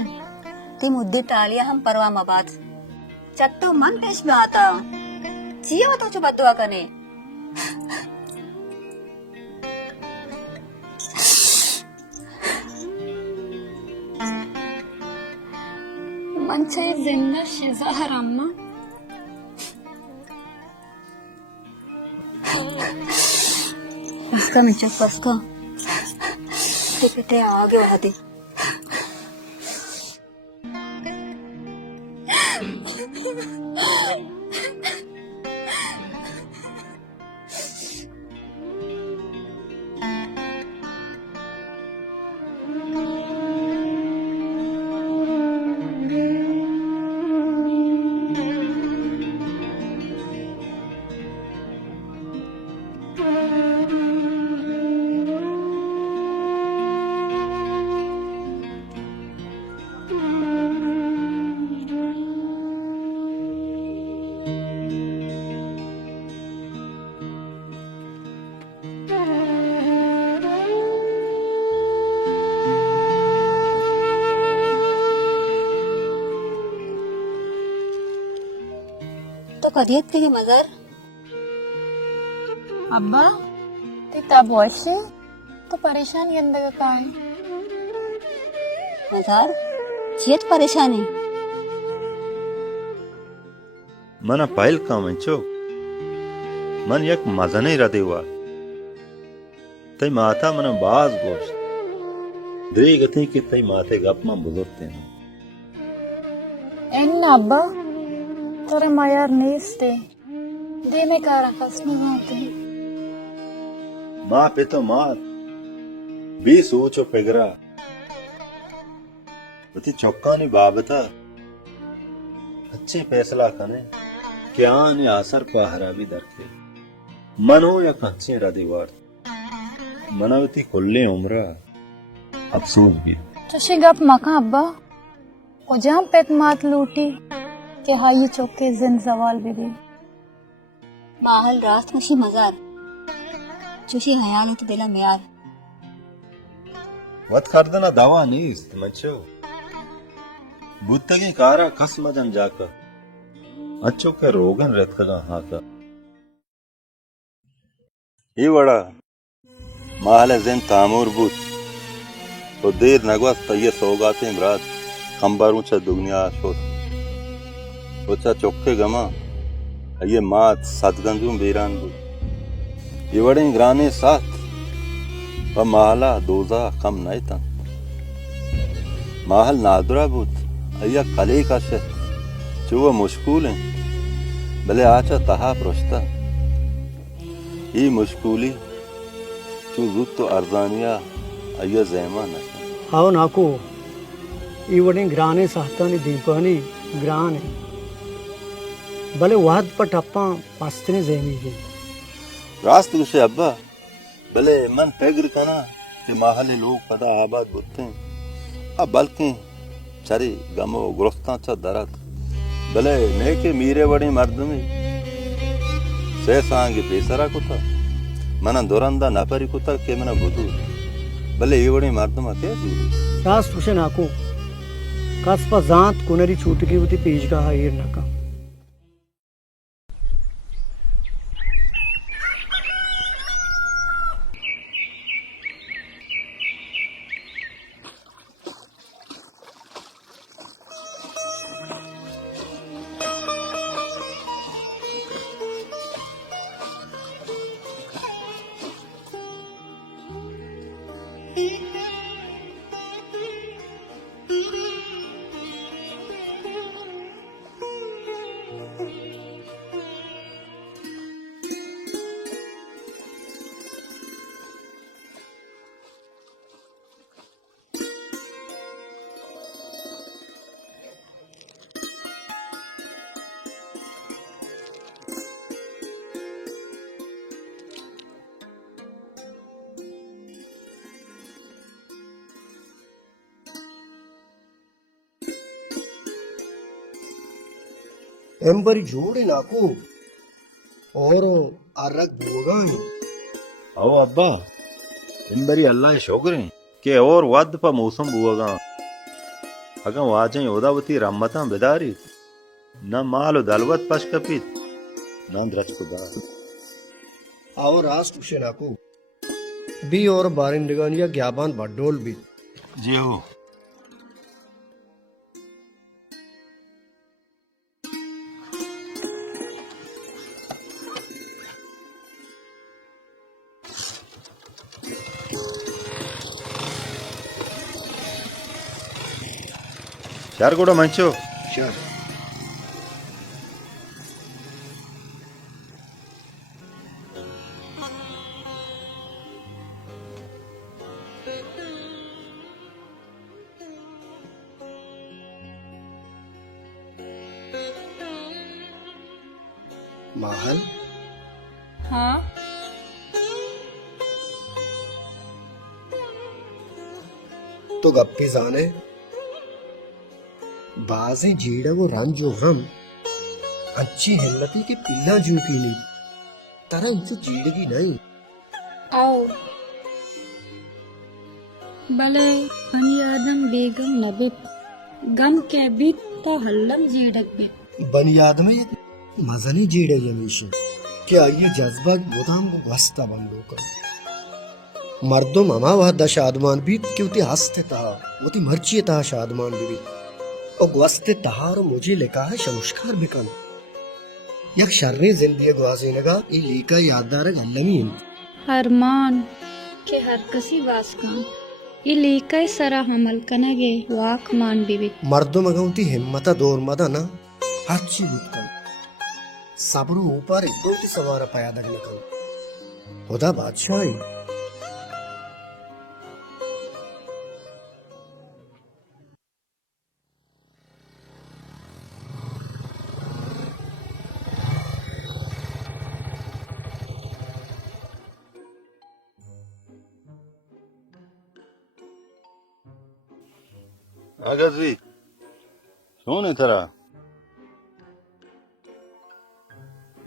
ते मुद्दे टालिया हम परवा मबाद चट्टो मन पेश में आता जिया तो जो बदुआ कने मन चाहिए जिंदा शिज़ाहर अम्मा पस्का में चुप पस्का ते पिटे आगे बढ़ा दे तो कधीत के मगर अब्बा ते तब वर्षे तो परेशान यंदगा काय मजार चेत परेशानी मना पायल का मंचो मन यक मजा नहीं रहा देवा तई माता मना बाज गोश्त दे गति के तई माते गप में बुजुर्गते हैं एन अब्बा तोरा मायार नेस्ते दे में कारा कसने आते माँ पे तो मार बी सोचो पेगरा बती चौका ने बाबता अच्छे फैसला कने क्या ने आसर पहरा भी दरके मनो या कच्चे रदीवार मनावती खुल्ले उम्र अफसोस भी चशी गप मका अब्बा ओ जहां पेट मात लूटी के हाई चौके जिन सवाल भी दे माहल रात मुशी मजार चुशी हयानी तो दिला म्यार वत कर देना दवा नहीं इस्तेमचो बुत्तगी कारा कस मजन जाकर अच्छो के रोगन रत का हाँ का ये बड़ा माहल जिन तामूर बुत तो देर नगवास तय सौगाते इमरात खंबार ऊंचा दुनिया शोध ऊंचा चौके गमा ये मात सतगंजू बेरान बुत ये बड़े ग्राने साथ व महला दोजा कम नहीं था महल नादरा बुत अय्या कले का शह जो वह मुश्कुल है भले आचा तहा प्रश्ता ये मुश्कुली जो जुत तो अर्जानिया अय्या जैमा न आओ नाको इवड़े ग्राने साहतानी दीपानी ग्रान है भले वाद पर टप्पा पास्तने जैमी के रास्त कुछ अब्बा भले मन पैगर कना कि माहले लोग पदा आबाद बुते हैं अब बल्कि चरी गमो ग्रस्ता चा दरद भले नेके मीरे बड़े मर्द में से सांगे बेसरा कुता मना दोरंदा नपरी कुता के मना बुदू भले ये बड़े मर्द में के दूर रास्त कुछ नाको कास्पा जात कुनरी छूट की होती पेज का हायर नका ಎಂಬರಿ ಜೋಡಿ ನಾಕು और अरग बुगा आओ अब्बा इन बरी अल्लाह शुक्र है के और वद पर मौसम बुआगा अगर वाजें उदावती रहमता बेदारी न माल दलवत पश कपित न द्रच खुदा और राष्ट्र शेनाकू बी और बारिंदगानिया ज्ञाबान बड्डोल भी जी हो चार కూడా మంచో Sure. माहल हाँ तो गप्पी जाने बाजे जीड़ा वो रन जो हम अच्छी हिम्मती के पिल्ला जूकी नहीं तरह इंचु जीड़गी नहीं आओ भले बनी आदम बेगम नबित गम के बीत तो हल्लम जीड़क बीत बनी आदमी ये मजनी जीड़े हमेशा क्या ये जज्बा गोदाम को वस्ता बंदो कर मर्दों ममा वह दश आदमान भी क्योंकि हंसते तहा वो ती मर्ची तहा शादमान भी और ग्वस्ते तहार मुझे लिखा है शमुष्कार बिकन यक शर्रे जिंदगी ग्वासे लगा ये लेका याददार गल्लमीन अरमान के हर कसी वास्का इली कई सरा हमल कनगे वाक मान बिवित मर्दों मगौती हिम्मता दौर मदा ना अच्छी बुतकन सबरो ऊपर इतोती सवार पाया दगनकन खुदा बादशाही अगर जी सुन तेरा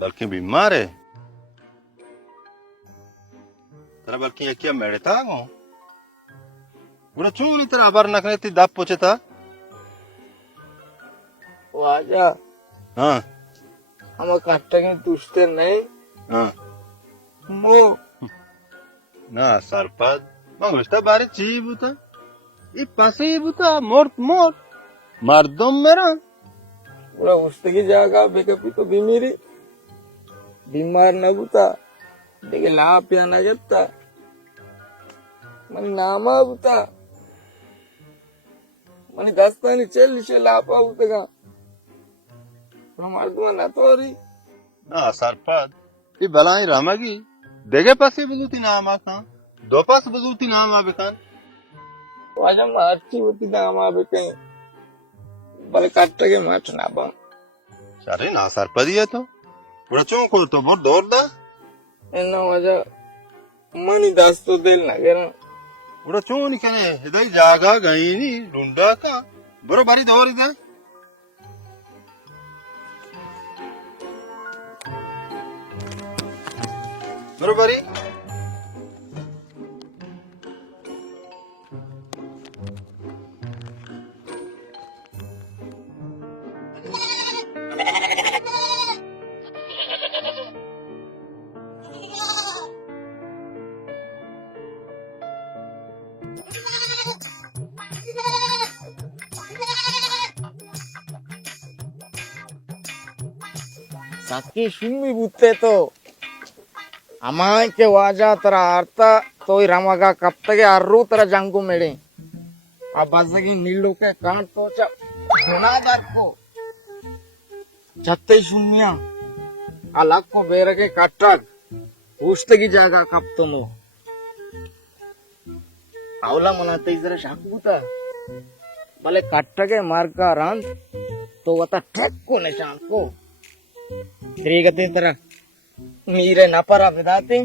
बल्कि बीमार है तेरा बल्कि क्या मेड़ता गो पूरा चून तेरा अबर नखने ती दाप पोचे था वाजा हाँ हम कट्टे तुझते नहीं हाँ मो ना सरपद मंगुस्ता बारे ची बुता ये पासे बुता मोर मोर मर्दम मेरा पूरा उस्ते की जागा बेकपी तो बीमारी बीमार न बुता देखे ला पिया न जत्ता मनी नामा बुता मनी दास्तानी चल से लापा बुतगा मर्दमा न तो रही ना सरपद ये बलाई रामागी देगे पासे बजूती नाम आका दो पास बजूती नाम आबे खान वाजा अच्छी होती नाम आबे कहीं बड़े काटे के माच ना बम सारे ना सरपद ही है तो पूरा चौंक हो तो बहुत दौड़ दा एना वाजा मनी दास तो दिल ना गेरा पूरा चौंक नहीं कने इधर जागा गई नहीं ढूंढा का बरो बारी दौड़ इधर बरो बारी साकी सुम्मी बुते तो अमाय के वाजा तरा आरता तो ही रमागा कब तक अर्रू तरा जंगू मेड़े अब बाज़गी नीलों के कान पहुंचा गुनाहगार को छत्ते सुम्मिया अलग को बेर के कट्टक पूछते की जागा कब तो नो आवला मनाते इधर शाक बुता भले कट्टक के मार का रंग तो वता ठक को निशान को तिरीगते तरह मीरे नपरा विदाते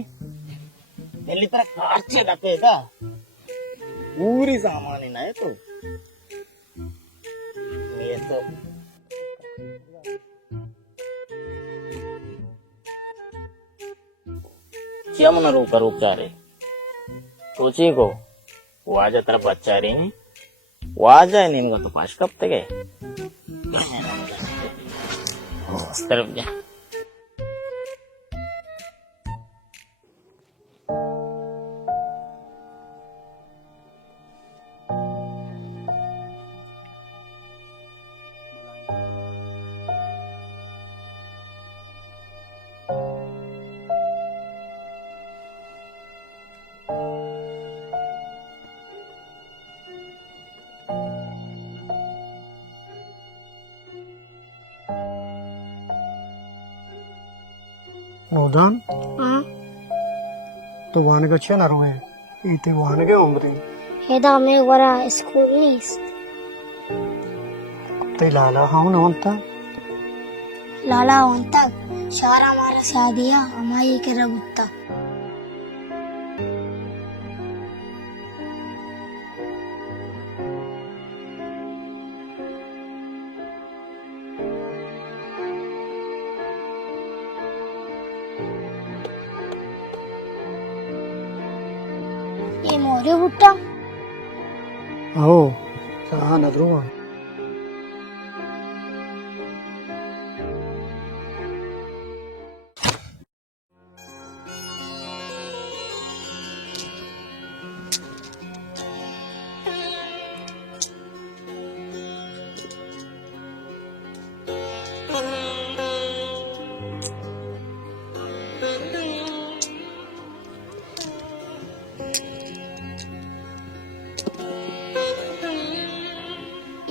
एली तरह कार्चे दते दा पूरी सामानी ना है तो ये तो क्या मन रोका रोक जा रहे सोचिए को वो आ जा तरफ अच्छा रही नहीं वो आ जाए नहीं इनका तो पाँच कब तक है उस तरफ जा Nodan, तो वाहन का अच्छा ना रोए इतने वाहन के उम्र हेदा में वरा स्कूल नीस ते लाला हाँ ना होता लाला होता शारा हमारा शादिया हमारी के रबुत्ता ये मोरे बुट्टा आओ कहाँ न रोआ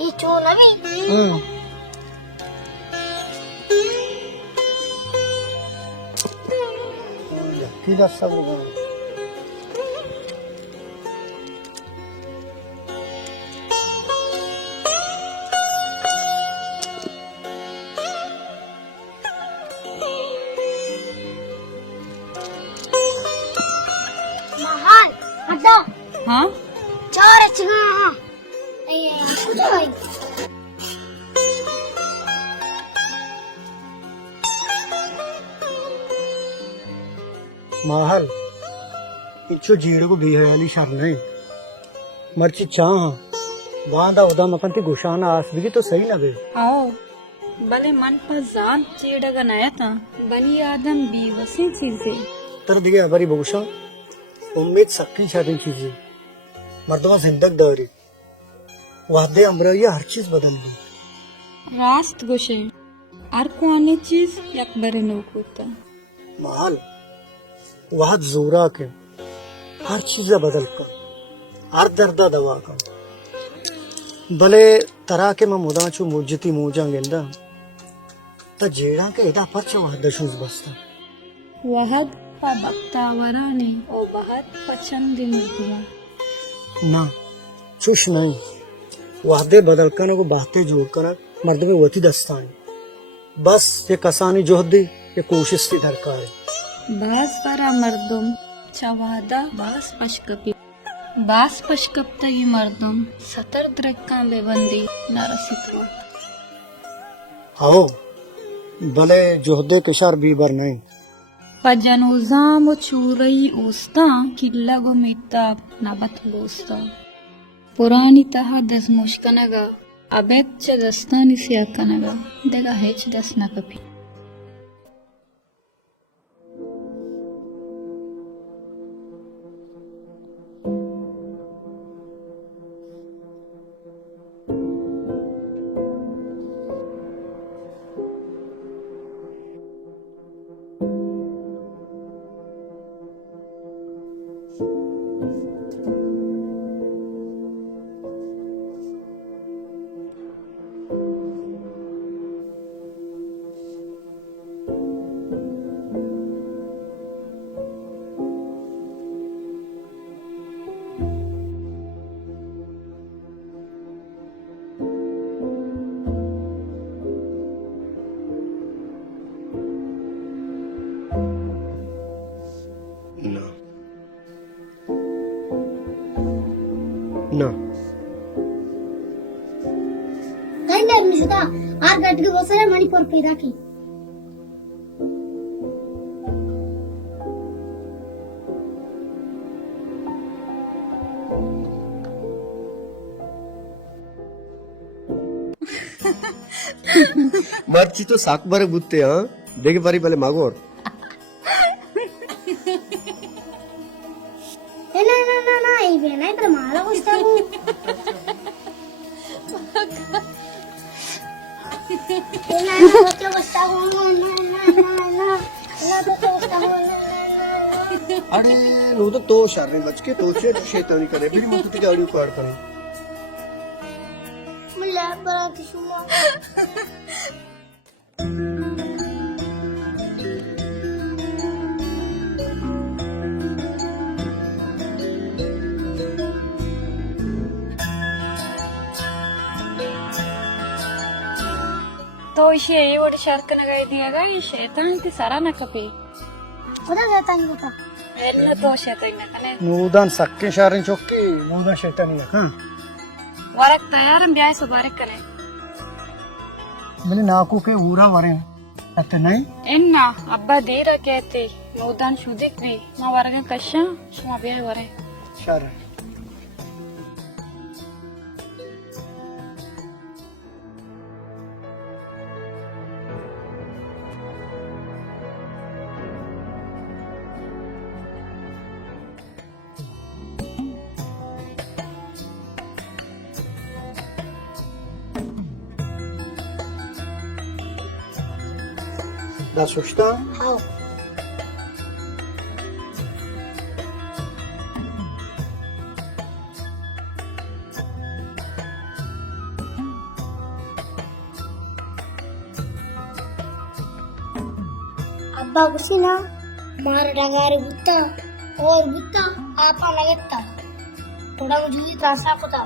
ये चो नवी किधर सब महान हटो हाँ चार चुना ये कुछ भाई माहल इच्छो जीड़ को बेहयाली शर्म नहीं मर्ची चाह वांदा उदा मकंती गुशाना आसबिगी तो सही ना बे आओ भले मन पर जान चीड़गा नया था बनी आदम बेवसी चीजें तर दिगे हमारी बहुशा उम्मीद सबकी शादी चीजें मर्दवा जिंदग दारी वादे अमरा ये हर चीज बदल गई रास्त गोशे हर को आने चीज यक बरे नोक होता माल वह जोरा के हर चीज बदल कर हर दर्दा दवा कर भले तरह के मैं मुदाचू मुज्जती मूजा गेंदा त जेड़ा के इदा परच वह दशूज बसता वहद पा बक्तावरा ने ओ बहुत पसंद मुद्दा ना चुश नहीं वादे बदल कर को बातें जोड़ कर मर्द में वती दस्तान बस ये कसानी जोहदी ये कोशिश की दरकार है बास परा मर्दम चवादा बास पशकपी बास पशकप्तगी मर्दम सतर द्रक्का बेबंदी नरसित्वा आओ भले जोहदे के शर बीबर नहीं पजनुजाम चूरई ओस्ता किल्ला गो मिताब नबत गोस्ता पुरानी तहा दस मुश्कनगा अबेच दस्तानी सियाकनगा देगा हेच दस नकपी ना गंडर मिसदा आर गट के बसरे मणिपुर पैदा की मर्ची तो साक बारे बुत्ते हाँ देखे पारी पहले मागोर ना इवे ना इधर माला गुस्तागू अरे नो तो शारे बच के तो शैतानी करे भी मुझे तो गाड़ी उखाड़ करे मुल्ला बड़ा किशुमा तो इसे ये वोट शर्क लगाई दियागा ये शैतान की सारा न कपी खुदा कहता नहीं होता ಎಲ್ಲ ದೋಷ ಆಯ್ತು ಇನ್ನ ಕನೆ नूदान सक्के शारिन चौकी नूदान शैतानी हाँ ವರಕ್ ತಯಾರ ಬ್ಯಾಯ ಸುಬಾರೆ ಕನೆ मैंने नाकू के ऊरा वरे अत नहीं ಎನ್ನ ಅಬ್ಬ ದೀರ ಕೇತಿ ನೋದಾನ್ ಶುದಿಕ್ ವಿ ಮಾ ವರಗ ಕಷ್ಟ ಸುಮ ಬ್ಯಾಯ ವರೆ शारे Da susta? हाँ अब्बा कुछ ना मार डगारी बुत्ता और बुत्ता आपा लगता थोड़ा मुझे त्रासा पता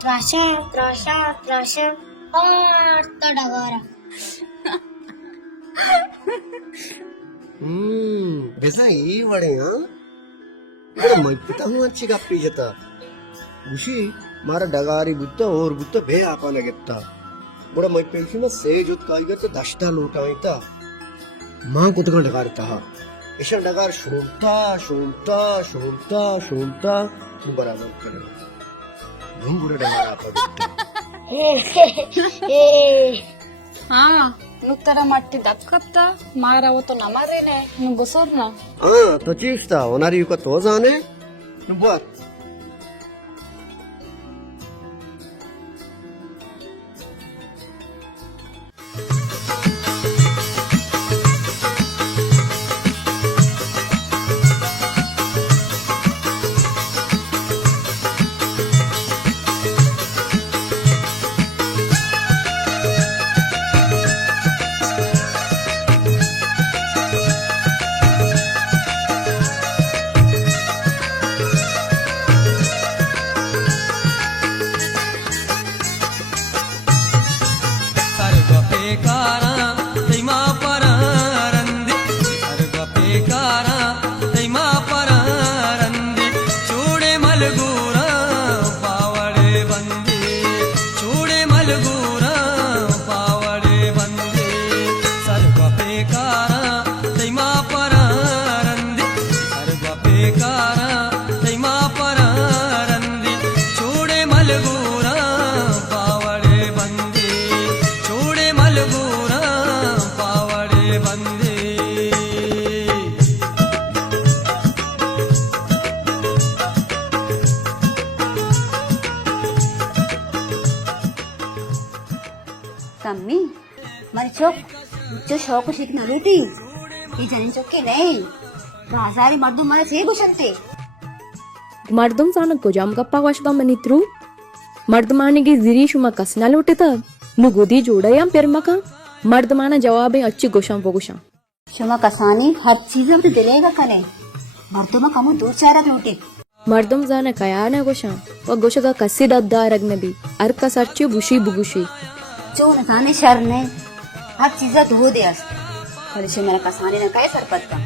त्राशा त्राशा त्राशा और तो डगारा बेसा ये वड़े हाँ बड़ा मैं पिता हूँ अच्छी का पी जाता उसी मारा डगारी बुत्ता और बुत्ता भे आपा लगता बड़ा मैं पेंशन में सेज उत काई करते दस्ता लोटा था माँ को तो डगारता हा ऐसा डगार शोनता शोनता शोनता शोनता बराबर करे हम बुरा डगार आपा ಹಾ ನುತ್ತರ ಮಟ್ಟಿ ದಕ್ಕಪ್ತ ಮಾರವತ್ತು ನಮರೇನೆ ನೀವು ಗೊಸೋರ್ನ हाँ तो चीज था ओनारी का तो जाने बुआत तम्मी మరి చోక్ जो शौक शिकना रोटी ये जाने चौके नहीं राजारी मर्दों मारे से गुशंते मर्दम साना गोजाम गप्पा वाशदा मनित्रू मर्दमानिगे जिरीशुमा कसनालोटेता नु गोदी जोड़ायाम पेरमका मर्दमाना जवाबे अच्छी गोशाम पोगुशाम शुमा कसानी हर चीज अब दिलेगा कने मर्दों में कमु दो चारा रोटी मर्दम जाना कयाना गोशाम व गोशगा कसी दद्दारग नबी अरका सरची बुशी बुगुशी जो नसाने शर ने हर चीज धो दे अस पर इसे मेरा कसानी ने काय सरपत्ता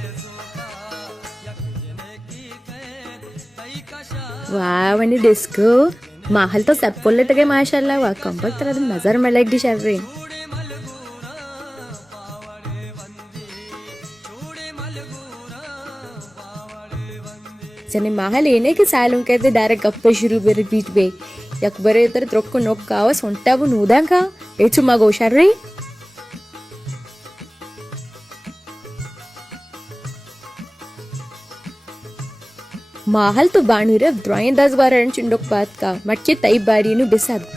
वावनी डिस्को माहल तो सब पोल्लेटगे माशाल्लाह वा कंबर तरह नजर में लग शर रे जने माहल एने के सालों कहते डायरेक्ट गप्पे शुरू बेरे बीच बे yak bare tar trokku nokkawa sontagu nudanka echu mago sharri mahal tu banire drawing 10 baran chindok baat ka matche tai bari nu besad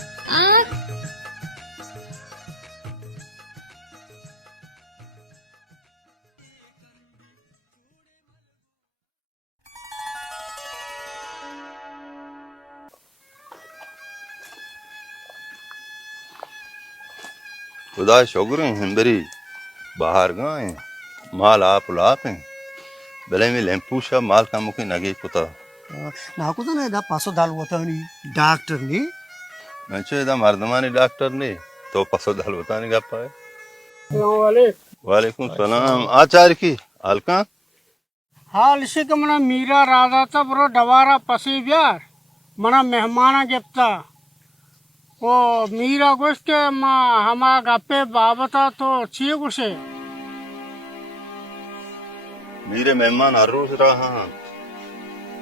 खुदा शुक्र है बरी बाहर गए माल आप लाप हैं भले में लेंपूशा माल का मुखे नगे पुता నాకు దా దా పాసో దాల్ వతాని డాక్టర్ ని మంచి दा मर्दमानी डॉक्टर ने तो पसो दाल होता नहीं गा पाए वाले वालेकुम सलाम आचार्य की हल्का हाल से का मना मीरा राधा बरो डवारा पसी ब्यार मना मेहमाना जपता वो मीरा गोश के माँ हमा गप्पे बाबता तो छिए गुसे मेरे मेहमान हर रोज रहा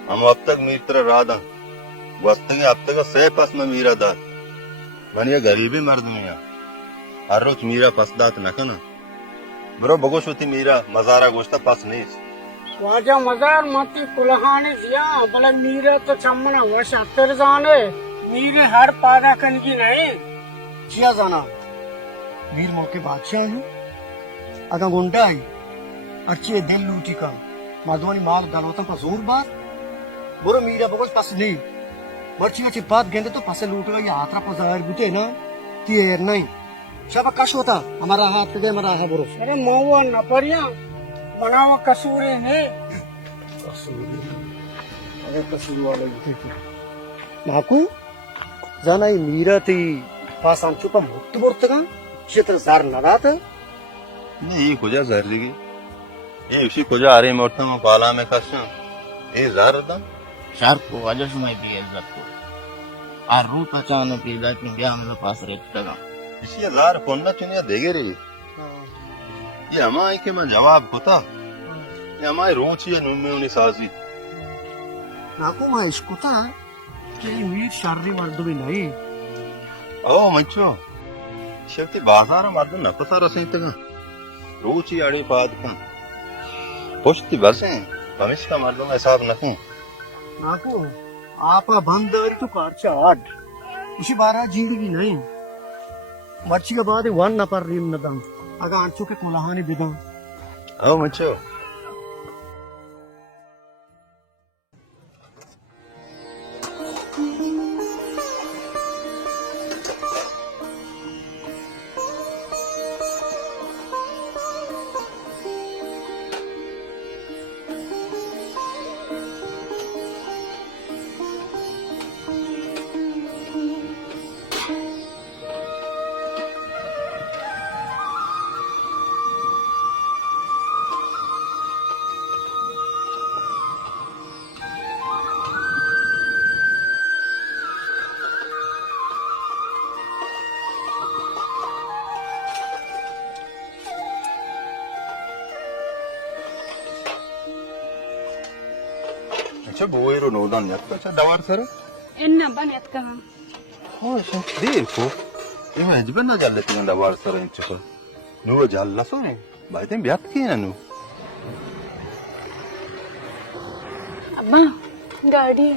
हम अब तक मित्र राधा वक्त के अब तक सह पास में मीरा दात मनिया गरीबी मर्द में हर रोज मीरा पसदात न कना बरो बगोश होती मीरा मजारा गोश्ता पास नहीं वाजा मजार मती कुलहाने दिया भले मीरा तो चमना वर्ष अत्तर जाने मीरे हर पादा कन की नहीं जिया जाना वीर मौके बादशाह है अगा गुंडा है अच्छे दिल लूटी का माधवानी माल दालोता का जोर बार बुरो मीरा बगोस पास नहीं मर्ची का चिपात गेंदे तो पासे लूट गई यात्रा पर जाहिर बुते ना तीर नहीं शाबा कश होता हमारा हाथ के हमारा है बुरो अरे मौवा न परिया मनावा कसूरे ने अरे कसूर वाले नाकू जाना ही मीरा ती पास आमचो का मुक्त बोर्तगा क्षेत्र जार नदात नहीं ये कुजा जहर लगी ये उसी कुजा आ रही मोटा में पाला में कसा ये जार था शार्क को वजह में भी इज्जत को आ रूप अचानक पैदा की ब्याह में पास रखता गा इसी जार कोन्ना चुनिया देगे रे ये हमारे के मैं जवाब होता ये हमारे रोची है नुम्मे उन्हें साजी नाकू मां इसको था कि मीर शारी मर्द भी नहीं ओ मंचो शेवटी बाजार मर्द न पता रसे तगा रोची आड़ी पाद का पुष्टि बसे भविष्य का मर्दों में हिसाब नखूं नाकू आपा बंदर तो कारचा आड इसी बारा जिंदगी नहीं मर्ची के बाद वन न पर रीम न दंग अगर आंचो के कुलहानी बिदा ओ मंचो अच्छा बोएरो नोदान यात्रा अच्छा दवार सर ಎನ್ನ ಬನ್ ಎತ್ಕ हो देर को ये मैं जब ना जाल लेती हूँ दवार सर इन चक्कर नु वो जाल लसो है बातें ब्यात की ना नु ಅಮ್ಮ ಗಾಡಿ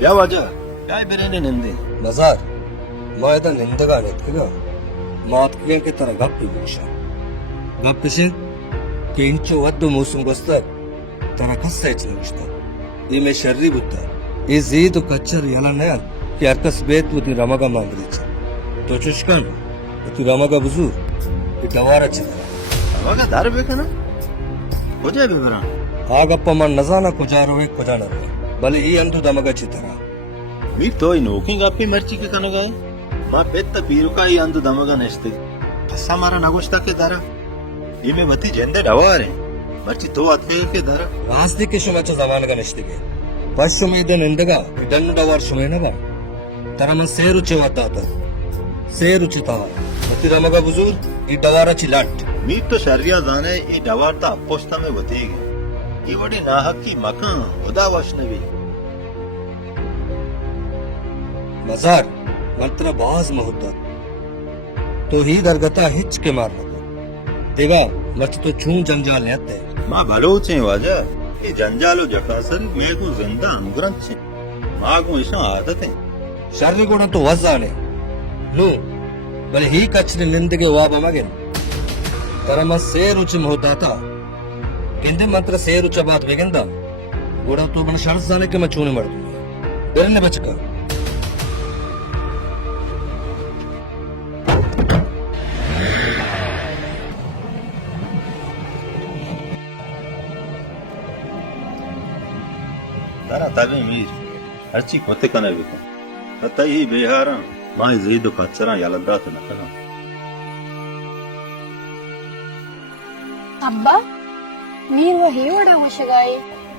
क्या वजह क्या बेरे निंदे मजार मायदा निंदगा नेतगा मात के तरह गप्पी बुक्षा गप्प से केंचो वद्दो मोसुम गोस्ता तरह कस्सा इचलुष्टा ये में शर्री बुत्ता ये जी तो कच्चर याला नयाल कि अरकस बेत मुती रमगा मांगरीच तो चुष्कन मुती रमगा बुजुर ये दवारा चिता अगर दार बेका ना हो जाए बेबरा आगप्पा मन नजाना कुजारो है कुजाना रो भले ये अंधु दमगा चितरा मी तो इन ओकिंग आपकी मर्ची के कनगा है मां पेट पीरु का ही अंधु दमगा नेस्ते हसा मारा नगोष्टा के दारा ये में बती जेंदे डवार है मर्ची तो अतफेर के दारा रास्ते के शुमाचा जमान का नष्टिगे पश्चिम में निंदगा इदन्न डवार शुमे नबा तर मन से रुचे वाता से रुचिता मती रमगा बुजुर्ग ई डवाराची लाट मी तो शर्या जाणे ई डवारता अपोस्ता में बतेगी ई वडी नाहक की मका उदा वशनवी मजार मंत्र बाज महोत्ता तो ही दरगता हिच के मार देगा मत तो छू जंजाल लेते मां भलो छे वाजा ये जंजालो जकासर मैं को जिंदा अंगरंत छे मां को ऐसा आदत है शर्री गुण तो वजाने नु भले ही कचरे निंदगे वाब मगे तरम से रुचि होता था किंदे मंत्र से रुच बात वेगंदा गुण तो मन शर्त जाने के मैं छूने मर दूंगा बेरने बचका तारा तबे मीर हरची कोते कने बिको तता ही बेहारा मां ज़ीद कचरा यलदात न कना ಅಬ್ಬಾ ನೀವು ಹೇವಡ ಮುಷಗಾಯಿ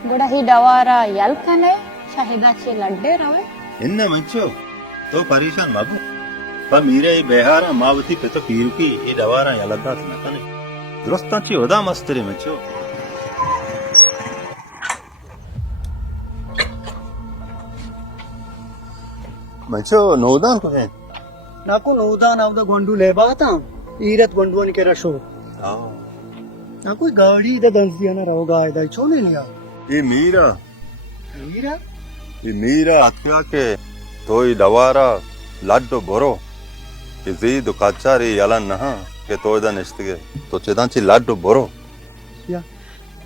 ಗುಡ ಹಿ ಡವಾರ ಯಲ್ಕನೆ ಶಹಿದಾಚಿ ಲಡ್ಡೆ ರವೆ इन्ने मंचो तो परेशान माबू पर मीरे बेहारा मावती पे तो पीर की ये डवारा यलदात न कने दुरुस्ताची ओदा मस्तरी मंचो मंचो नोदान को है నాకు నూదాన్ అవద గొండు లేబాతా ఈరత్ గొండు అని కెరా షో నాకు గాడి ద దంస్ దియానా రవగా ఐదా చోనే लिया ये मीरा मीरा ये मीरा हत्या के तोई डवारा लाडो बोरो कि ज़ीद कचारी यलन नहा के तोयदा निश्तगे तो चेदांची लाडो बोरो या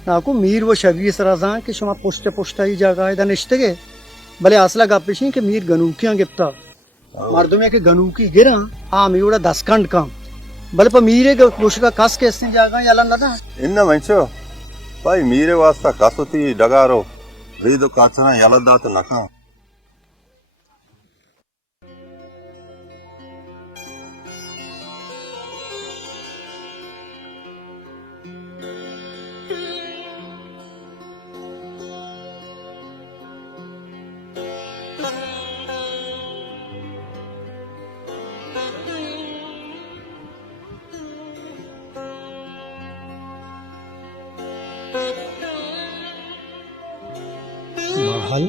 నాకు మీరు वो शबीस रजा कि शुमा पोस्टे पोस्टा ही जगह ऐदा निश्तगे भले असला गापेशी कि मीर गनूकियां गिफ्ता मर्दुमे के गनूकी गिरा आ मीड़ा 10 खंड काम भले पर मीरे के कुछ का कस के इसने जगह यलन लदा इन्ना मंचो भाई मीरे वास्ता कसुती डगारो ज़ीद कचरा यलदात नका महल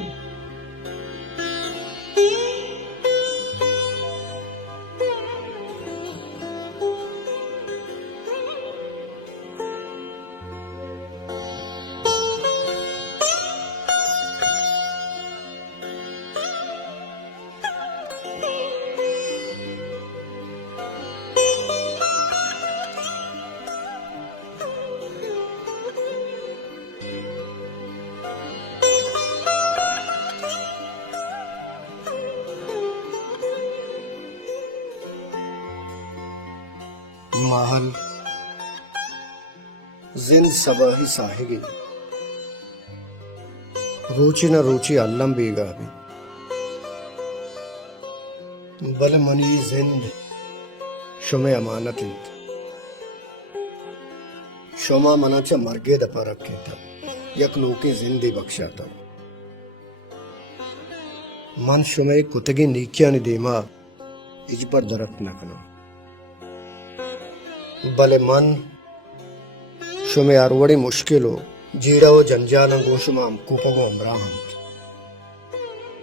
महल जिन सबाही साहिगी रुचि न रुचि अल्लम बीगा भी बल मनी जिंद शुमे अमानत इंत शुमा मनाचा मर्गे दपा रखे था यक नोके जिंदे बख्शा था मन शुमे कुतगी नीकिया ने देमा इज पर दरक न कनो भले मन शुमे अरवड़ी मुश्किलो जीड़ा वो जंजाल गोशुमा कुपगो अमराम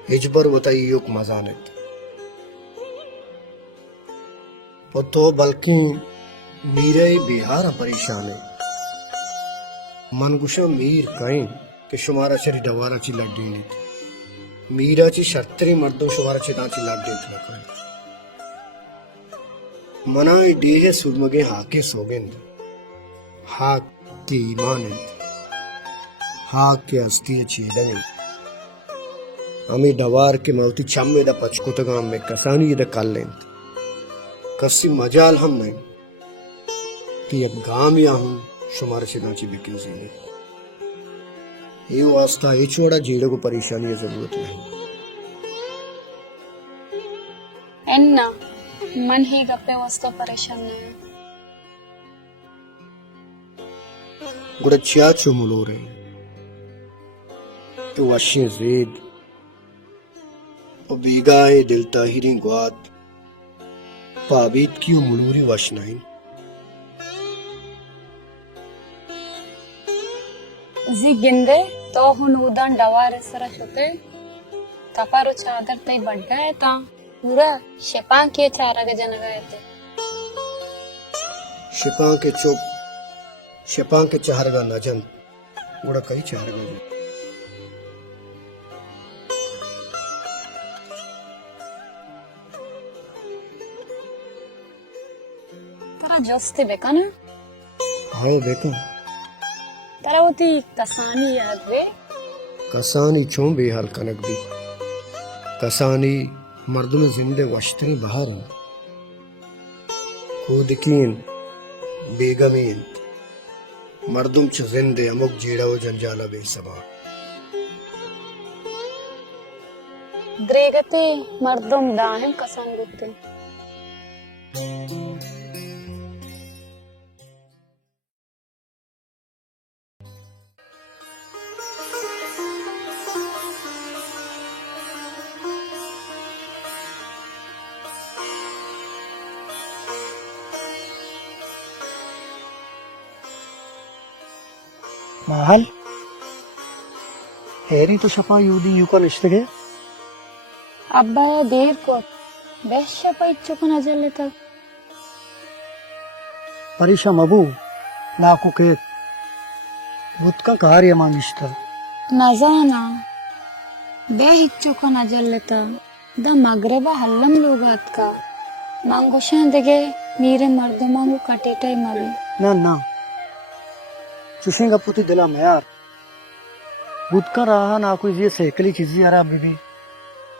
हिजबर वता युग मजानत तो बल्कि मीरे बिहार परेशान है मन गुशा मीर कहीं कि शुमारा चरी डवारा ची लग देनी मीरा ची शर्तरी मर्दों शुमारा ची दांची लग देत न कहीं मना डेहे सुरमगे हाके सोगेंद हाक के ईमान हाक के अस्ती चीदंग हमें डवार के मौती चम्मे दा पचकुतगाम में कसानी दा कल्लेंद कसी मजाल हम नहीं कि अब गाम या हूं शुमार चिदाची बिकिन जीने ये वास्ता ये छोड़ा जीड़े को परेशानी की जरूरत नहीं एन्ना मन ही गप्पे वास्ता परेशान नहीं गुड़चिया चुमुलो रहे तो वशी ज़ीद o begaye dil tahirin guat pabit ki umuluri washnain जी गिंदे तो हुन उदन डवारे सरा होते तपारो चादर तई बढ़ गए ता पूरा शेपा के चारा के जन गए थे शिपा के चारगा नजन गुड़ा कई चारगा तरा जोस्ते बेका ना हाँ बेका तरा होती कसानी याद वे कसानी चों बेहाल कनक भी कसानी मर्दम जिंदे वश्तरी बहार खुदकीन बेगमीन मर्दम च जिंदे अमुक जीड़ा वो जंजाला बेसबा ग्रेगते मर्दम दाहन कसान गुप्ते महल हेरी तो शपा यूदी यू का रिश्ते के अब्बा या देर को बेश शपा इच्चो को नजर लेता परीक्षा मबू नाकू के बुत का कार्य मांगिश्ता नजाना बे इच्चो को नजर लेता द मगरबा हल्लम लोगात का मांगोशान देगे मीरे मर्दो मांगो कटेटाई मबी ना ना चुशेंगा पुती दिला में यार बुत का रहा ना कोई ये सेकली चीज़ी यार बीबी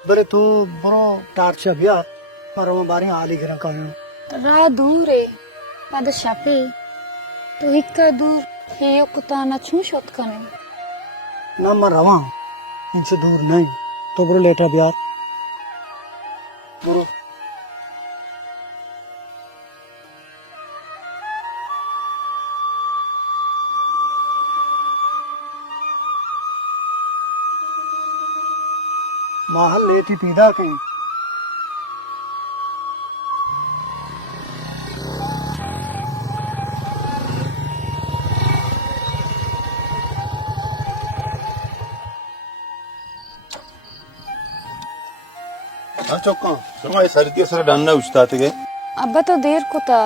बरे तो बरो टार्चा बिया पर वो बारे आली घर का है रा दूर है पद शपे तो हिक्का दूर हे यो कुता ना छू शोत कने ना मर रवा इनसे दूर नहीं तो बरो लेटा बियार बरो माहल लेती पीदा के चौका समय सर्दी सर डन्ना उछताते गए अब्बा तो देर को था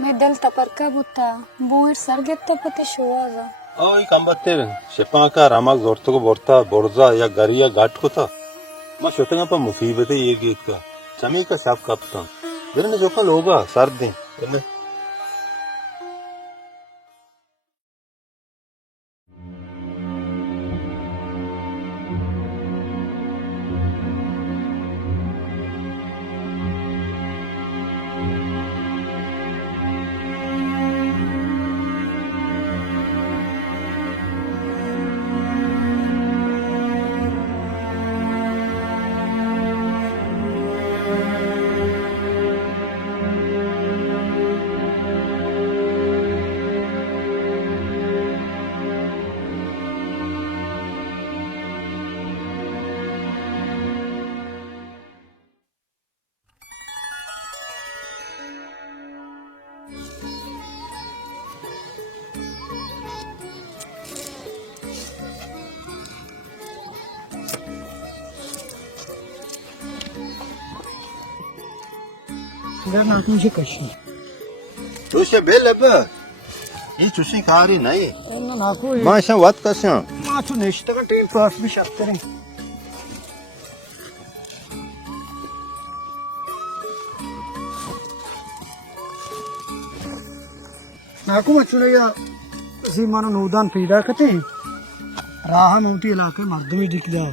मैं दिल तपरका बुता बोर सरगेत तो पते शोआगा ओय कंबत्ते शिपा का रामा जोरतो को बोरता बोरजा या गरिया घाट को था मैं सोचूंगा पर मुसीबत है ये गीत का चमी का साफ कपता मेरे जो कल होगा सर्दी अगर ना तुझे कशी तू से बेल अब ये चुशी कारी नहीं ना ना कोई माशा वात कशा मां तू नेश्ता का टेप पास भी शब्द करें नाकू मचुनया जी मानो नूदान पीड़ा कते राह नोटी इलाके मर्दमी दिखदा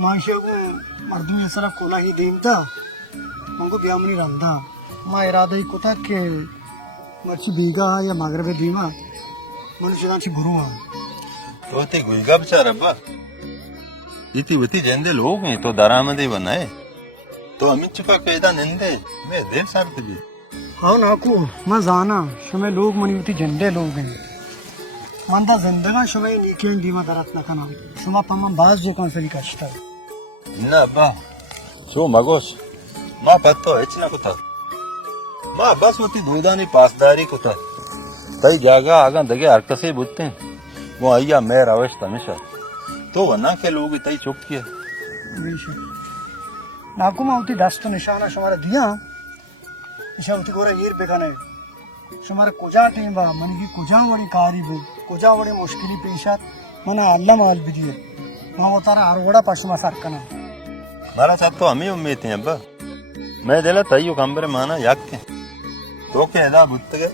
माशा को मर्दमी असरा कोला ही दीमता मंगो ब्यामनी रंदा मां इरादा ही कोता के मर्ची बीगा या मगरबे दीमा मनुष्य दांची गुरुआ तो ते गुइगा बेचारा बा इति वती जेंदे लोग हैं तो दरामदे बनाए तो अमित चुका पैदा निंदे मैं देर सार भी हाँ नाकू मैं जाना शमे लोग मनी उती झंडे लोग हैं मंदा जिंदगा शमे नीकें दीमा दरत न कना शमा पमा बाज जे कौन सरी कष्टा इन्ना अब्बा शो मगोश मा पत्तो हेचना कुता मा बस मती दूधानी पासदारी कुता तई जागा आगा दगे हरकसे बुत्ते वो आइया मैं रावेश तमिशा तो वना के लोग इतई चुप किया नाकू माउती दस्त निशाना शुमारा दिया इशा उती गोरा ईर बेगाने शुमारा कुजा टीम बा मन की कुजा वड़ी कारी बे कुजा वड़ी मुश्किली पेशात मना अल्लाह माल भी दिए मां वो तारा आरोड़ा पशुमा सरकना मारा साथ तो हमें उम्मीद थी अब्बा मैं दिला तईयो कंबर माना याक के तो के एदा बुत्त के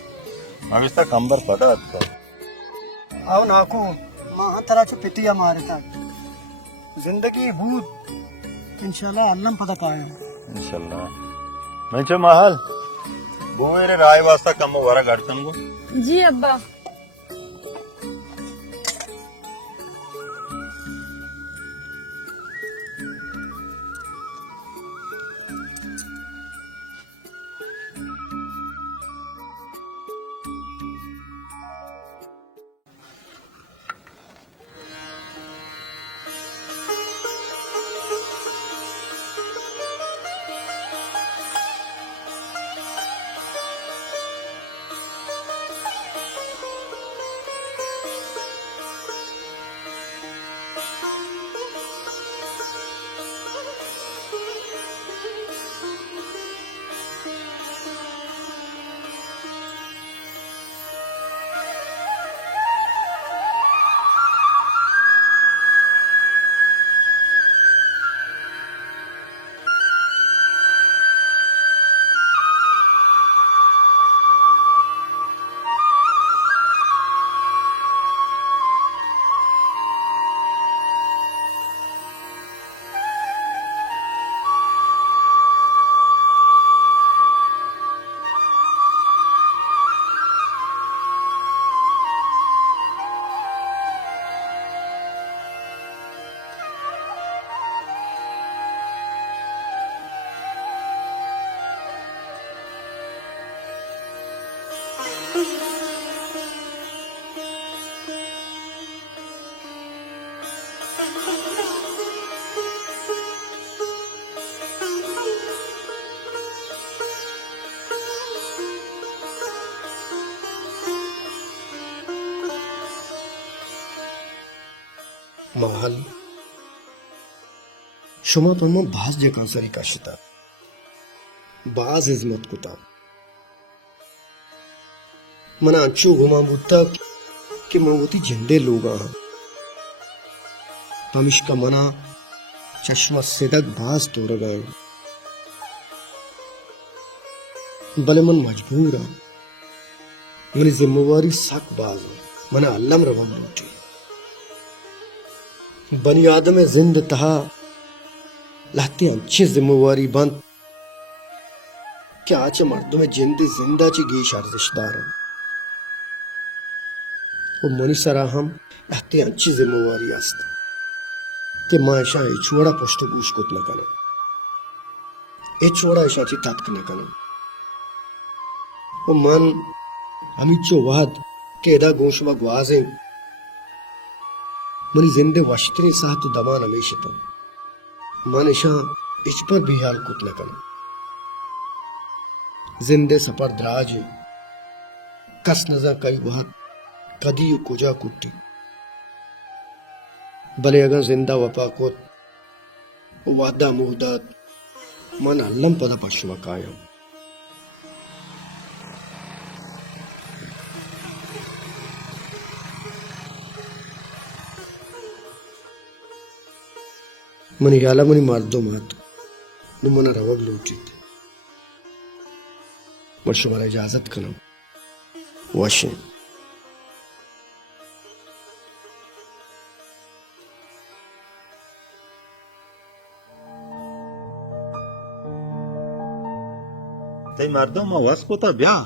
अविस्ता कंबर फटा था आओ नाकू मां तरह च पितिया मारे था जिंदगी भूत इंशाल्लाह अल्लाह पता काया इंशाल्लाह मैं जो महल वो मेरे राय वास्ता कम वरा गड़तन को जी अब्बा महल शुमा तो मैं बाज जका सरी काशिता बाज इज्मत कुता मना अंचू घुमा बुत्ता कि मवती झंडे लोगा तमिश का मना चश्मा सिदक बाज तोड़ गए भले मन मजबूर आ मनी जिम्मेवारी सक बाज मना अल्लाह रवन लूटी बनी आदम जिंद तहा लाते अच्छी जिम्मेवारी बंद क्या आचे मर्दों में जिंदी जिंदा ची गई शारदिशदार वो मनी सरा हम लाते अच्छी जिम्मेवारी आस्त के माँ ऐसा ये छोड़ा पुष्ट पूछ कुत न करो ये छोड़ा ऐसा ची तात्क न करो वो मन अमिचो वाद के एदा गोशवा ग्वाजें मनी जिंदे वश्तरी साह तो दमान हमेशा तो मानिशा इच पर भी हाल कुत न करो जिंदे सपर दराज कस नजर कई बहुत कदी कुजा कुटी भले अगर जिंदा वफा को वादा मुहदात मन अल्लम पदा पशुमा कायम मनी याला मनी मारदो मात नु मना रवग लूटित वर्षो मारा इजाजत करो वाशिंग तई मर्दों में वस कोता ब्या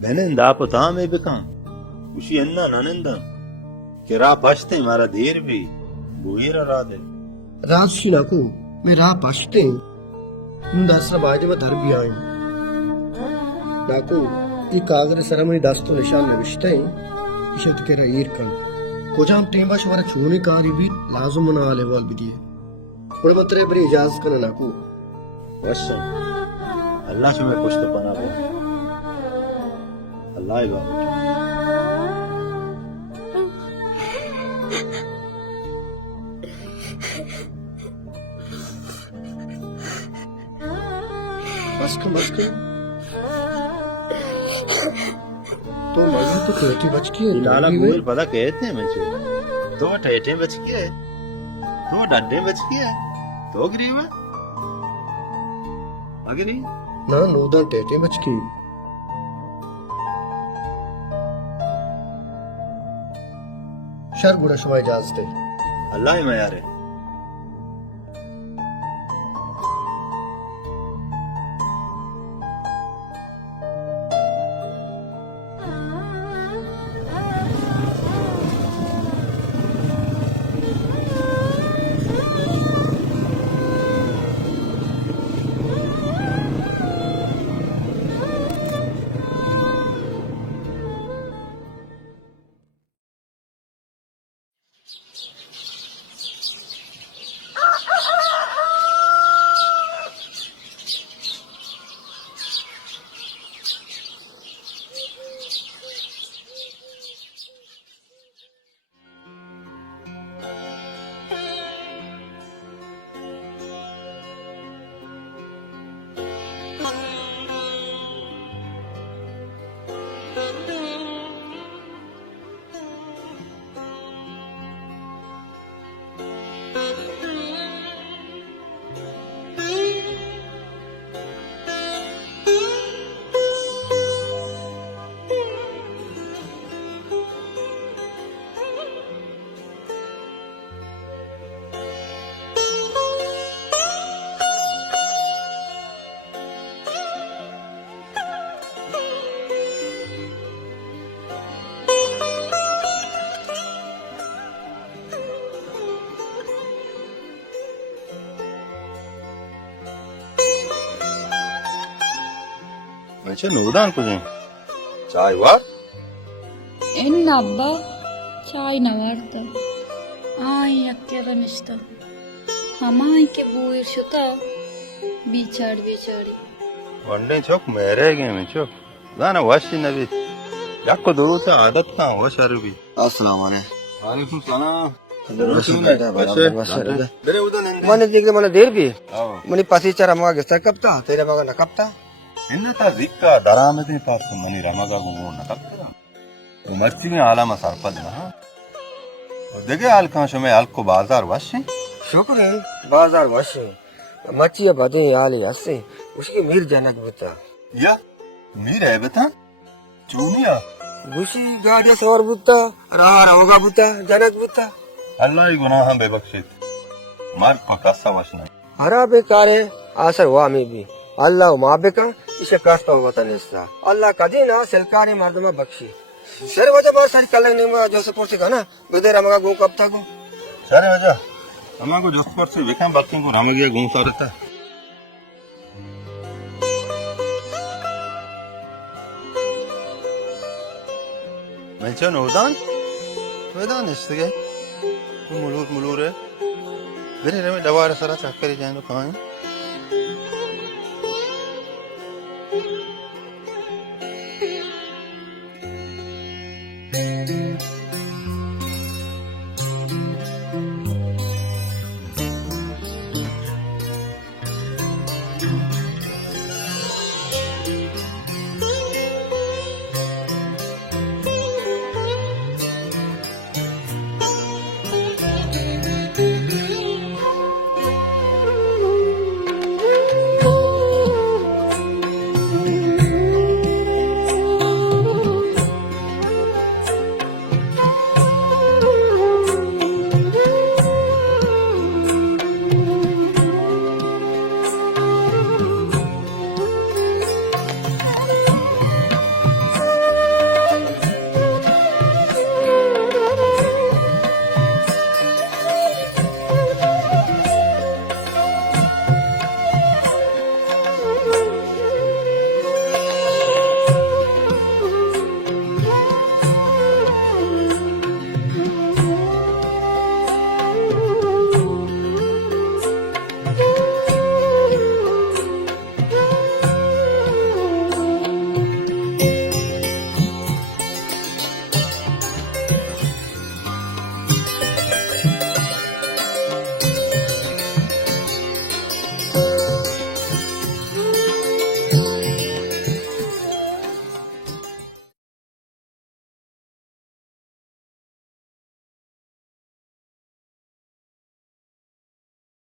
बहने दापता में बिका उसी अन्ना ननंदा के रा पछते मारा धीर भी बुईरा रा दे राजशी नाकू मैं राह पछते दासरा बाजे में धर भी आए नाकू ये कागरे सरमनी दास्तो निशान नविश्ते इशत के ईर कन कोजाम टेंबा शुमारा छूने कारी भी लाजुम ना आले वाल भी दिए पुढे मंत्र बरी इजाज कन नाकू वशन अल्लाह से मैं कुछ तो पना बो अल्लाह ही बात बस कर तो मजा तो कहती बच की है लाला गुल पता कहते हैं मुझे तो ठेठे बच के तो डंडे बच के तो गरीब है आगे नहीं ना नूदा टेटे बच की शर बुरा शुमा इजाजत दे अल्लाह ही मैं यार है మంచిగా నువ్వుదాను కొంచెం చాయ్ వా ఎన్న అబ్బా చాయ్ నవార్త ఆయ్ అక్కెరనిష్ట హమాయికే బూయిర్షుత బీచాడి वनडे चौक मेरे गए में चौक दाना वाशी नबी याको दुरू से आदत का हो शर भी अस्सलाम वालेकुम सलाम मन जी के मन देर भी मनी पासी चारा मगा गेस्ता कपता तेरे मगा न कपता इन्नता जिक्का दरामदी पास मनी रमगा गुमो न कपता उमरची में आलामा सरपद ना देखे आल कांशो में आल को बाजार वाशी शुक्र है बाजार वश मच्छी बदे आले हसे उसकी मीर जनक बता या मीर है बता चूनिया गुशी गाड़िया सवार बुता रहा रहोगा बुता जनक बुता अल्लाह ही गुनाह बेबख्शित मार पका सवश नहीं हरा बेकारे आसर हुआ में भी अल्लाह माँ बेका इसे कष्ट हो वतन हिस्सा अल्लाह कदी ना सिलकाने मर्दमा बख्शी सर वजह बहुत सारी कल नहीं जो सपोर्ट से ना बदे रमगा गो कब था गो सर वजह हमारे को जोधपुर से विक्रम बाकी को राम गया घूमता रहता है मैं चलो नौदान इससे गए वो मुलूर है मेरे रे में दवा सारा चक्कर ही जाए तो कहाँ है